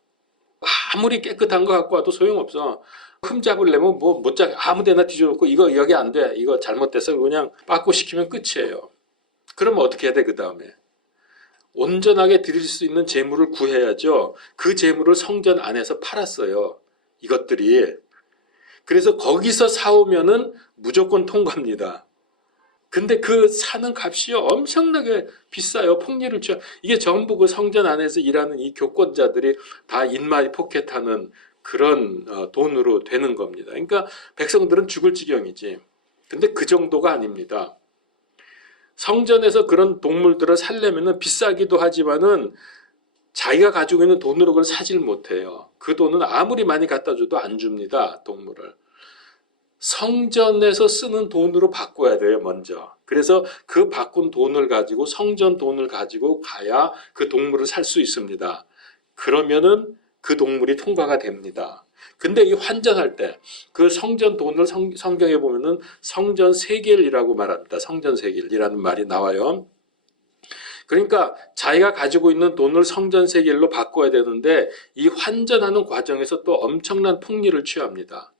아무리 깨끗한 거 갖고 와도 소용없어. 흠 잡으려면 뭐 못 잡, 아무 데나 뒤져놓고 이거 여기 안 돼. 이거 잘못돼서 그냥 빠꾸 시키면 끝이에요. 그러면 어떻게 해야 돼, 그 다음에? 온전하게 드릴 수 있는 제물을 구해야죠. 그 제물을 성전 안에서 팔았어요. 이것들이. 그래서 거기서 사오면은 무조건 통과합니다. 근데 그 사는 값이 엄청나게 비싸요. 폭리를 취하. 이게 전부 그 성전 안에서 일하는 이 교권자들이 다 인마이 포켓하는 그런 돈으로 되는 겁니다. 그러니까 백성들은 죽을 지경이지. 근데 그 정도가 아닙니다. 성전에서 그런 동물들을 살려면은 비싸기도 하지만은 자기가 가지고 있는 돈으로 그걸 사질 못해요. 그 돈은 아무리 많이 갖다 줘도 안 줍니다. 동물을. 성전에서 쓰는 돈으로 바꿔야 돼요, 먼저. 그래서 그 바꾼 돈을 가지고 성전 돈을 가지고 가야 그 동물을 살 수 있습니다. 그러면은 그 동물이 통과가 됩니다. 근데 이 환전할 때 그 성전 돈을 성경에 보면은 성전 세겔이라고 말합니다. 성전 세겔이라는 말이 나와요. 그러니까 자기가 가지고 있는 돈을 성전 세겔로 바꿔야 되는데 이 환전하는 과정에서 또 엄청난 폭리를 취합니다.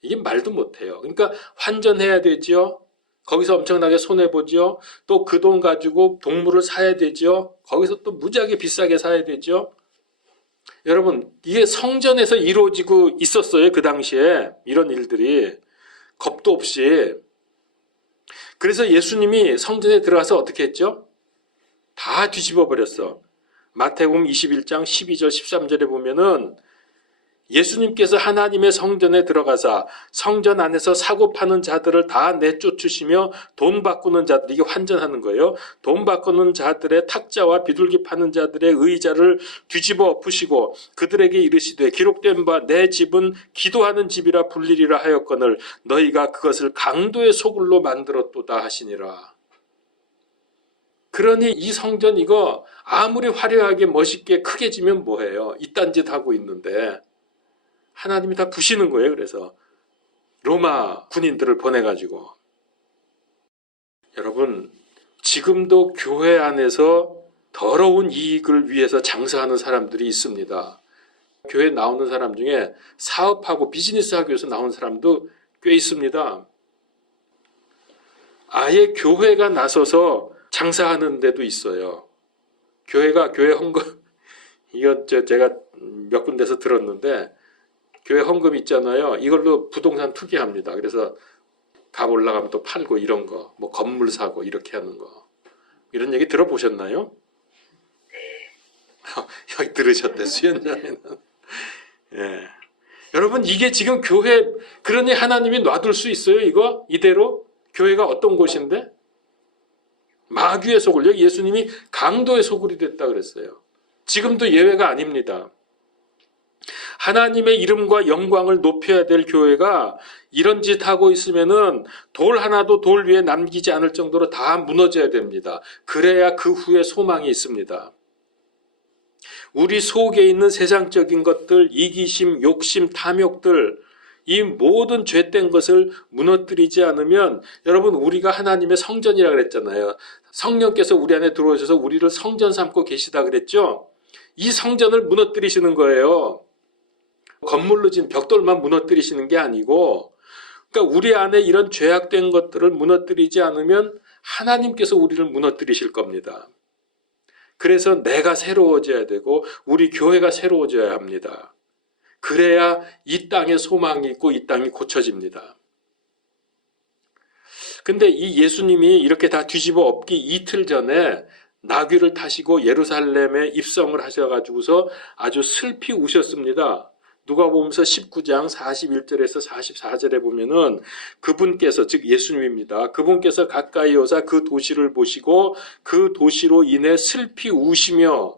이게 말도 못해요. 그러니까 환전해야 되죠. 거기서 엄청나게 손해보죠. 또 그 돈 가지고 동물을 사야 되죠. 거기서 또 무지하게 비싸게 사야 되죠. 여러분, 이게 성전에서 이루어지고 있었어요. 그 당시에 이런 일들이 겁도 없이. 그래서 예수님이 성전에 들어가서 어떻게 했죠? 다 뒤집어 버렸어. 마태복음 21장 12절 13절에 보면은 예수님께서 하나님의 성전에 들어가사 성전 안에서 사고 파는 자들을 다 내쫓으시며 돈 바꾸는 자들, 이게 환전하는 거예요. 돈 바꾸는 자들의 탁자와 비둘기 파는 자들의 의자를 뒤집어 엎으시고 그들에게 이르시되 기록된 바 내 집은 기도하는 집이라 불리리라 하였거늘 너희가 그것을 강도의 소굴로 만들었도다 하시니라. 그러니 이 성전 이거 아무리 화려하게 멋있게 크게 지면 뭐해요? 이딴 짓 하고 있는데 하나님이 다 부시는 거예요. 그래서 로마 군인들을 보내가지고. 여러분, 지금도 교회 안에서 더러운 이익을 위해서 장사하는 사람들이 있습니다. 교회 나오는 사람 중에 사업하고 비즈니스하기 위해서 나온 사람도 꽤 있습니다. 아예 교회가 나서서 장사하는 데도 있어요. 교회 헌금, 이거 제가 몇 군데서 들었는데 교회 헌금 있잖아요. 이걸로 부동산 투기합니다. 그래서 값 올라가면 또 팔고 이런 거, 뭐 건물 사고 이렇게 하는 거. 이런 얘기 들어보셨나요? 여기 들으셨대, 수연자에는. 예. 여러분, 이게 지금 교회, 그러니 하나님이 놔둘 수 있어요, 이거? 이대로? 교회가 어떤 곳인데? 마귀의 소굴, 여기 예수님이 강도의 소굴이 됐다 그랬어요. 지금도 예외가 아닙니다. 하나님의 이름과 영광을 높여야 될 교회가 이런 짓 하고 있으면은 돌 하나도 돌 위에 남기지 않을 정도로 다 무너져야 됩니다. 그래야 그 후에 소망이 있습니다. 우리 속에 있는 세상적인 것들, 이기심, 욕심, 탐욕들, 이 모든 죄된 것을 무너뜨리지 않으면 여러분 우리가 하나님의 성전이라 그랬잖아요. 성령께서 우리 안에 들어오셔서 우리를 성전 삼고 계시다 그랬죠. 이 성전을 무너뜨리시는 거예요. 건물로 진 벽돌만 무너뜨리시는 게 아니고, 그러니까 우리 안에 이런 죄악된 것들을 무너뜨리지 않으면 하나님께서 우리를 무너뜨리실 겁니다. 그래서 내가 새로워져야 되고 우리 교회가 새로워져야 합니다. 그래야 이 땅에 소망이 있고 이 땅이 고쳐집니다. 근데 이 예수님이 이렇게 다 뒤집어 엎기 이틀 전에 나귀를 타시고 예루살렘에 입성을 하셔가지고서 아주 슬피 우셨습니다. 누가복음서 19장 41절에서 44절에 보면은 그분께서, 즉 예수님입니다. 그분께서 가까이 오사 그 도시를 보시고 그 도시로 인해 슬피 우시며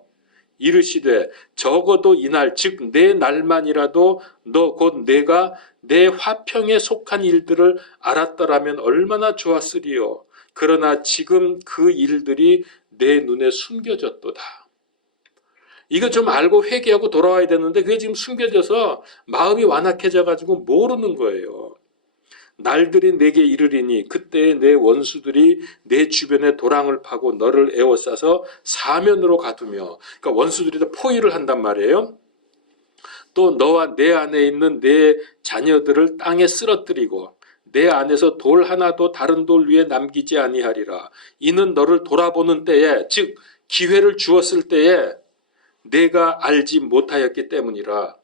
이르시되 적어도 이날, 즉 내 날만이라도 너 곧 내가 내 화평에 속한 일들을 알았더라면 얼마나 좋았으리요. 그러나 지금 그 일들이 내 눈에 숨겨졌도다. 이거 좀 알고 회개하고 돌아와야 되는데 그게 지금 숨겨져서 마음이 완악해져가지고 모르는 거예요. 날들이 내게 이르리니 그때 내 원수들이 내 주변에 도랑을 파고 너를 에워싸서 사면으로 가두며, 그러니까 원수들이 다 포위를 한단 말이에요. 또 너와 내 안에 있는 내 자녀들을 땅에 쓰러뜨리고 내 안에서 돌 하나도 다른 돌 위에 남기지 아니하리라. 이는 너를 돌아보는 때에, 즉 기회를 주었을 때에 내가 알지 못하였기 때문이라.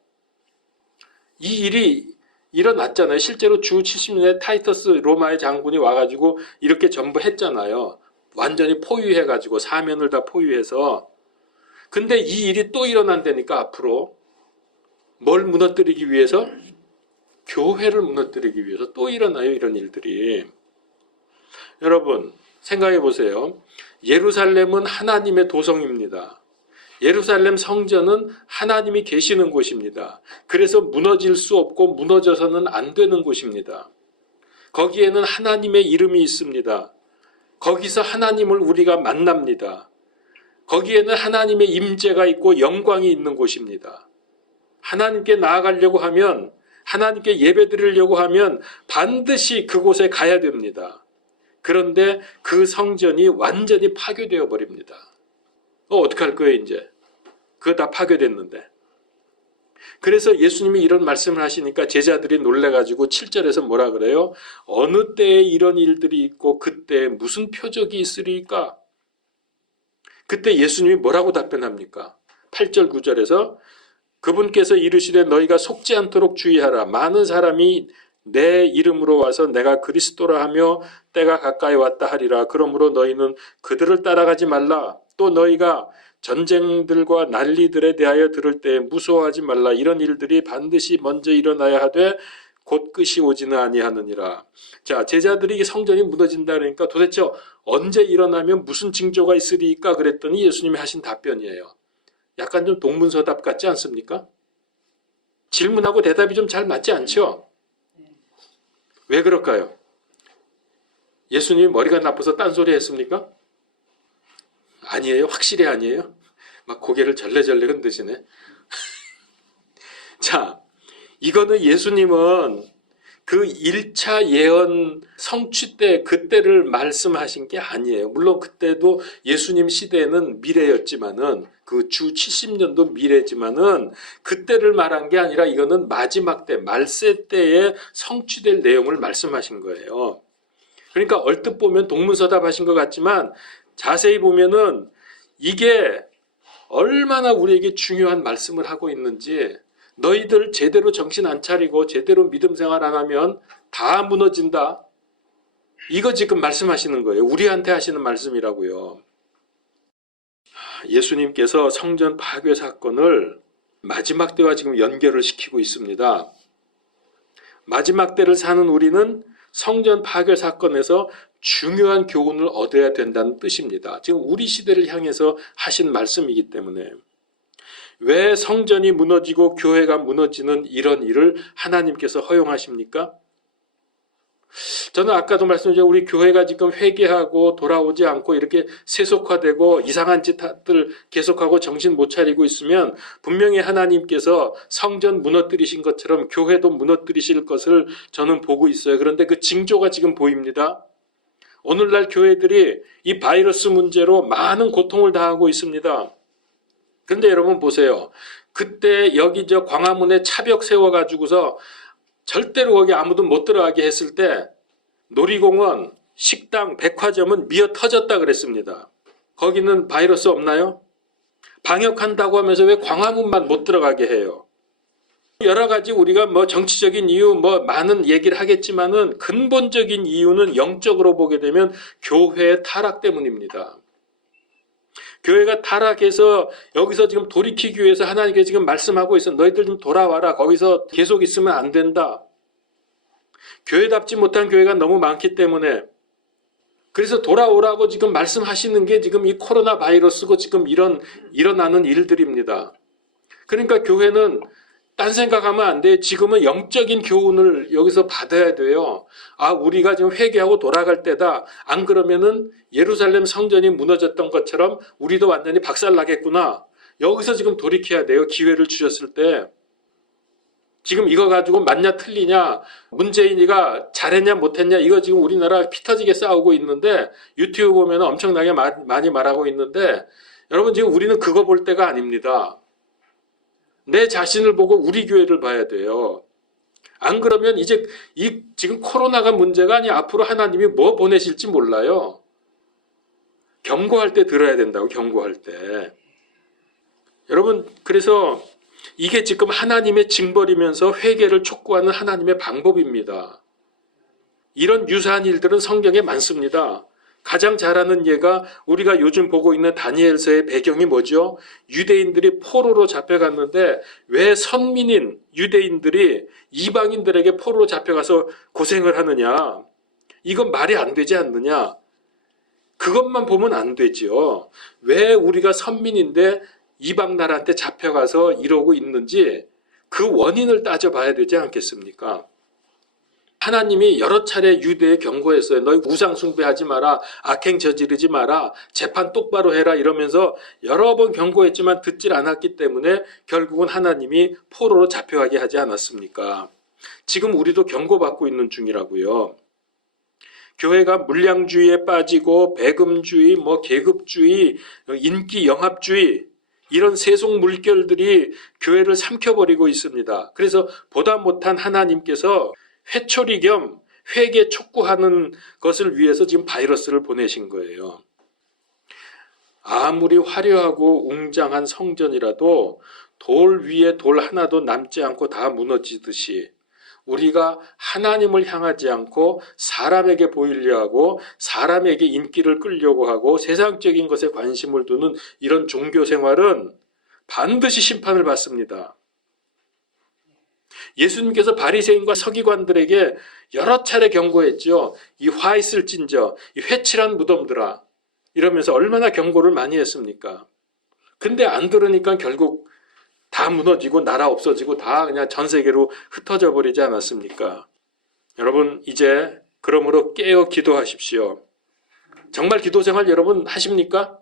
이 일이 일어났잖아요. 실제로 주 70년에 타이터스 로마의 장군이 와가지고 이렇게 전부 했잖아요. 완전히 포위해가지고 사면을 다 포위해서. 근데 이 일이 또 일어난다니까 앞으로. 뭘 무너뜨리기 위해서? 교회를 무너뜨리기 위해서 또 일어나요. 이런 일들이. 여러분 생각해 보세요. 예루살렘은 하나님의 도성입니다. 예루살렘 성전은 하나님이 계시는 곳입니다. 그래서 무너질 수 없고 무너져서는 안 되는 곳입니다. 거기에는 하나님의 이름이 있습니다. 거기서 하나님을 우리가 만납니다. 거기에는 하나님의 임재가 있고 영광이 있는 곳입니다. 하나님께 나아가려고 하면, 하나님께 예배드리려고 하면 반드시 그곳에 가야 됩니다. 그런데 그 성전이 완전히 파괴되어 버립니다. 어떻게 할 거예요, 이제? 그거 다 파괴됐는데. 그래서 예수님이 이런 말씀을 하시니까 제자들이 놀래가지고 7절에서 뭐라 그래요? 어느 때에 이런 일들이 있고 그때 무슨 표적이 있으리까? 그때 예수님이 뭐라고 답변합니까? 8절 9절에서 그분께서 이르시되 너희가 속지 않도록 주의하라. 많은 사람이 내 이름으로 와서 내가 그리스도라 하며 때가 가까이 왔다 하리라. 그러므로 너희는 그들을 따라가지 말라. 또 너희가 전쟁들과 난리들에 대하여 들을 때 무서워하지 말라. 이런 일들이 반드시 먼저 일어나야 하되 곧 끝이 오지는 아니하느니라. 자, 제자들이 성전이 무너진다 그러니까 도대체 언제 일어나면 무슨 징조가 있으리까 그랬더니 예수님이 하신 답변이에요. 약간 좀 동문서답 같지 않습니까? 질문하고 대답이 좀 잘 맞지 않죠? 왜 그럴까요? 예수님이 머리가 나빠서 딴소리 했습니까? 아니에요. 확실히 아니에요. 막 고개를 절레절레 흔드시네. 자, 이거는 예수님은 그 1차 예언 성취 때 그때를 말씀하신 게 아니에요. 물론 그때도 예수님 시대는 미래였지만은 그 주 70년도 미래지만은 그때를 말한 게 아니라 이거는 마지막 때 말세 때에 성취될 내용을 말씀하신 거예요. 그러니까 얼뜻 보면 동문서답하신 것 같지만 자세히 보면은 이게 얼마나 우리에게 중요한 말씀을 하고 있는지 너희들 제대로 정신 안 차리고 제대로 믿음 생활 안 하면 다 무너진다. 이거 지금 말씀하시는 거예요. 우리한테 하시는 말씀이라고요. 예수님께서 성전 파괴 사건을 마지막 때와 지금 연결을 시키고 있습니다. 마지막 때를 사는 우리는 성전 파괴 사건에서 중요한 교훈을 얻어야 된다는 뜻입니다. 지금 우리 시대를 향해서 하신 말씀이기 때문에 왜 성전이 무너지고 교회가 무너지는 이런 일을 하나님께서 허용하십니까? 저는 아까도 말씀드렸죠. 우리 교회가 지금 회개하고 돌아오지 않고 이렇게 세속화되고 이상한 짓들 계속하고 정신 못 차리고 있으면 분명히 하나님께서 성전 무너뜨리신 것처럼 교회도 무너뜨리실 것을 저는 보고 있어요. 그런데 그 징조가 지금 보입니다. 오늘날 교회들이 이 바이러스 문제로 많은 고통을 당하고 있습니다. 그런데 여러분 보세요. 그때 여기 저 광화문에 차벽 세워가지고서 절대로 거기 아무도 못 들어가게 했을 때 놀이공원, 식당, 백화점은 미어 터졌다 그랬습니다. 거기는 바이러스 없나요? 방역한다고 하면서 왜 광화문만 못 들어가게 해요? 여러 가지 우리가 뭐 정치적인 이유 뭐 많은 얘기를 하겠지만은 근본적인 이유는 영적으로 보게 되면 교회의 타락 때문입니다. 교회가 타락해서 여기서 지금 돌이키기 위해서 하나님께서 지금 말씀하고 있어. 너희들 좀 돌아와라. 거기서 계속 있으면 안 된다. 교회답지 못한 교회가 너무 많기 때문에 그래서 돌아오라고 지금 말씀하시는 게 지금 이 코로나 바이러스고 지금 일어나는 일들입니다. 그러니까 교회는 딴 생각하면 안 돼. 지금은 영적인 교훈을 여기서 받아야 돼요. 아, 우리가 지금 회개하고 돌아갈 때다. 안 그러면은 예루살렘 성전이 무너졌던 것처럼 우리도 완전히 박살나겠구나. 여기서 지금 돌이켜야 돼요. 기회를 주셨을 때. 지금 이거 가지고 맞냐 틀리냐, 문재인이가 잘했냐 못했냐, 이거 지금 우리나라 피 터지게 싸우고 있는데 유튜브 보면 엄청나게 많이 말하고 있는데 여러분 지금 우리는 그거 볼 때가 아닙니다. 내 자신을 보고 우리 교회를 봐야 돼요. 안 그러면 이제 이 지금 코로나가 문제가 아니라 앞으로 하나님이 뭐 보내실지 몰라요. 경고할 때 들어야 된다고, 경고할 때. 여러분, 그래서 이게 지금 하나님의 징벌이면서 회개를 촉구하는 하나님의 방법입니다. 이런 유사한 일들은 성경에 많습니다. 가장 잘 아는 예가 우리가 요즘 보고 있는 다니엘서의 배경이 뭐죠? 유대인들이 포로로 잡혀갔는데 왜 선민인 유대인들이 이방인들에게 포로로 잡혀가서 고생을 하느냐? 이건 말이 안 되지 않느냐? 그것만 보면 안 되죠. 왜 우리가 선민인데 이방 나라한테 잡혀가서 이러고 있는지 그 원인을 따져봐야 되지 않겠습니까? 하나님이 여러 차례 유대에 경고했어요. 너희 우상 숭배하지 마라. 악행 저지르지 마라. 재판 똑바로 해라. 이러면서 여러 번 경고했지만 듣질 않았기 때문에 결국은 하나님이 포로로 잡혀가게 하지 않았습니까? 지금 우리도 경고받고 있는 중이라고요. 교회가 물량주의에 빠지고 배금주의, 계급주의, 인기 영합주의 이런 세속 물결들이 교회를 삼켜버리고 있습니다. 그래서 보다 못한 하나님께서 회초리 겸 회개 촉구하는 것을 위해서 지금 바이러스를 보내신 거예요. 아무리 화려하고 웅장한 성전이라도 돌 위에 돌 하나도 남지 않고 다 무너지듯이 우리가 하나님을 향하지 않고 사람에게 보이려 하고 사람에게 인기를 끌려고 하고 세상적인 것에 관심을 두는 이런 종교 생활은 반드시 심판을 받습니다. 예수님께서 바리새인과 서기관들에게 여러 차례 경고했죠. 이 화 있을진저, 이 회칠한 무덤들아, 이러면서 얼마나 경고를 많이 했습니까? 근데 안 들으니까 결국 다 무너지고 나라 없어지고 다 그냥 전 세계로 흩어져 버리지 않았습니까? 여러분, 이제 그러므로 깨어 기도하십시오. 정말 기도 생활 여러분 하십니까?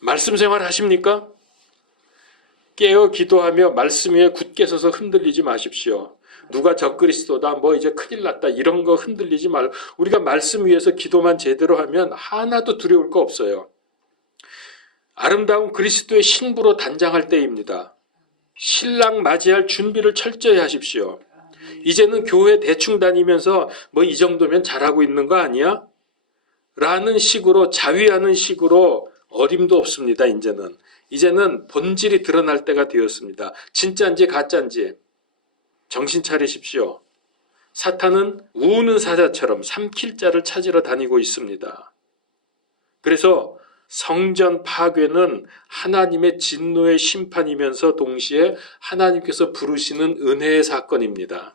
말씀 생활 하십니까? 깨어 기도하며 말씀 위에 굳게 서서 흔들리지 마십시오. 누가 적그리스도다, 뭐 이제 큰일 났다, 이런 거 흔들리지 말고 우리가 말씀 위에서 기도만 제대로 하면 하나도 두려울 거 없어요. 아름다운 그리스도의 신부로 단장할 때입니다. 신랑 맞이할 준비를 철저히 하십시오. 이제는 교회 대충 다니면서 뭐 이 정도면 잘하고 있는 거 아니야? 라는 식으로, 자위하는 식으로 어림도 없습니다. 이제는 본질이 드러날 때가 되었습니다. 진짜인지 가짜인지 정신 차리십시오. 사탄은 우는 사자처럼 삼킬 자를 찾으러 다니고 있습니다. 그래서 성전 파괴는 하나님의 진노의 심판이면서 동시에 하나님께서 부르시는 은혜의 사건입니다.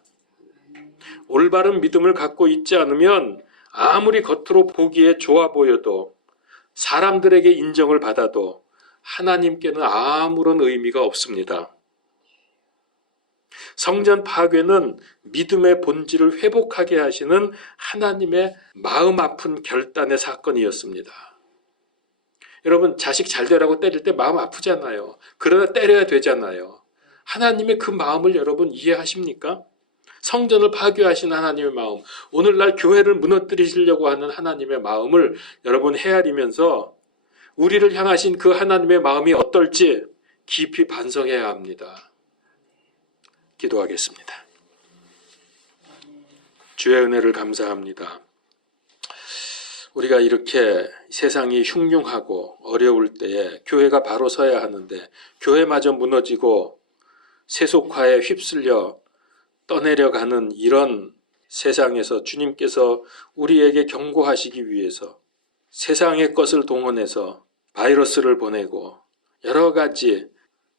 올바른 믿음을 갖고 있지 않으면 아무리 겉으로 보기에 좋아 보여도 사람들에게 인정을 받아도 하나님께는 아무런 의미가 없습니다. 성전 파괴는 믿음의 본질을 회복하게 하시는 하나님의 마음 아픈 결단의 사건이었습니다. 여러분, 자식 잘 되라고 때릴 때 마음 아프잖아요. 그러나 때려야 되잖아요. 하나님의 그 마음을 여러분 이해하십니까? 성전을 파괴하신 하나님의 마음, 오늘날 교회를 무너뜨리시려고 하는 하나님의 마음을 여러분 헤아리면서 우리를 향하신 그 하나님의 마음이 어떨지 깊이 반성해야 합니다. 기도하겠습니다. 주의 은혜를 감사합니다. 우리가 이렇게 세상이 흉흉하고 어려울 때에 교회가 바로 서야 하는데 교회마저 무너지고 세속화에 휩쓸려 떠내려가는 이런 세상에서 주님께서 우리에게 경고하시기 위해서 세상의 것을 동원해서 바이러스를 보내고 여러 가지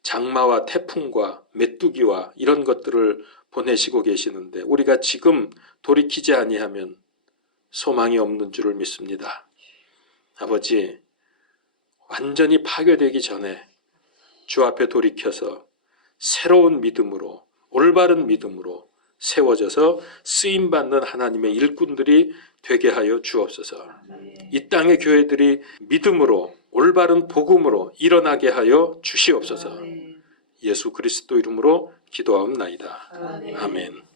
장마와 태풍과 메뚜기와 이런 것들을 보내시고 계시는데 우리가 지금 돌이키지 아니하면 소망이 없는 줄을 믿습니다. 아버지, 완전히 파괴되기 전에 주 앞에 돌이켜서 새로운 믿음으로, 올바른 믿음으로 세워져서 쓰임받는 하나님의 일꾼들이 되게 하여 주옵소서. 이 땅의 교회들이 믿음으로, 올바른 복음으로 일어나게 하여 주시옵소서. 예수 그리스도 이름으로 기도하옵나이다. 아멘.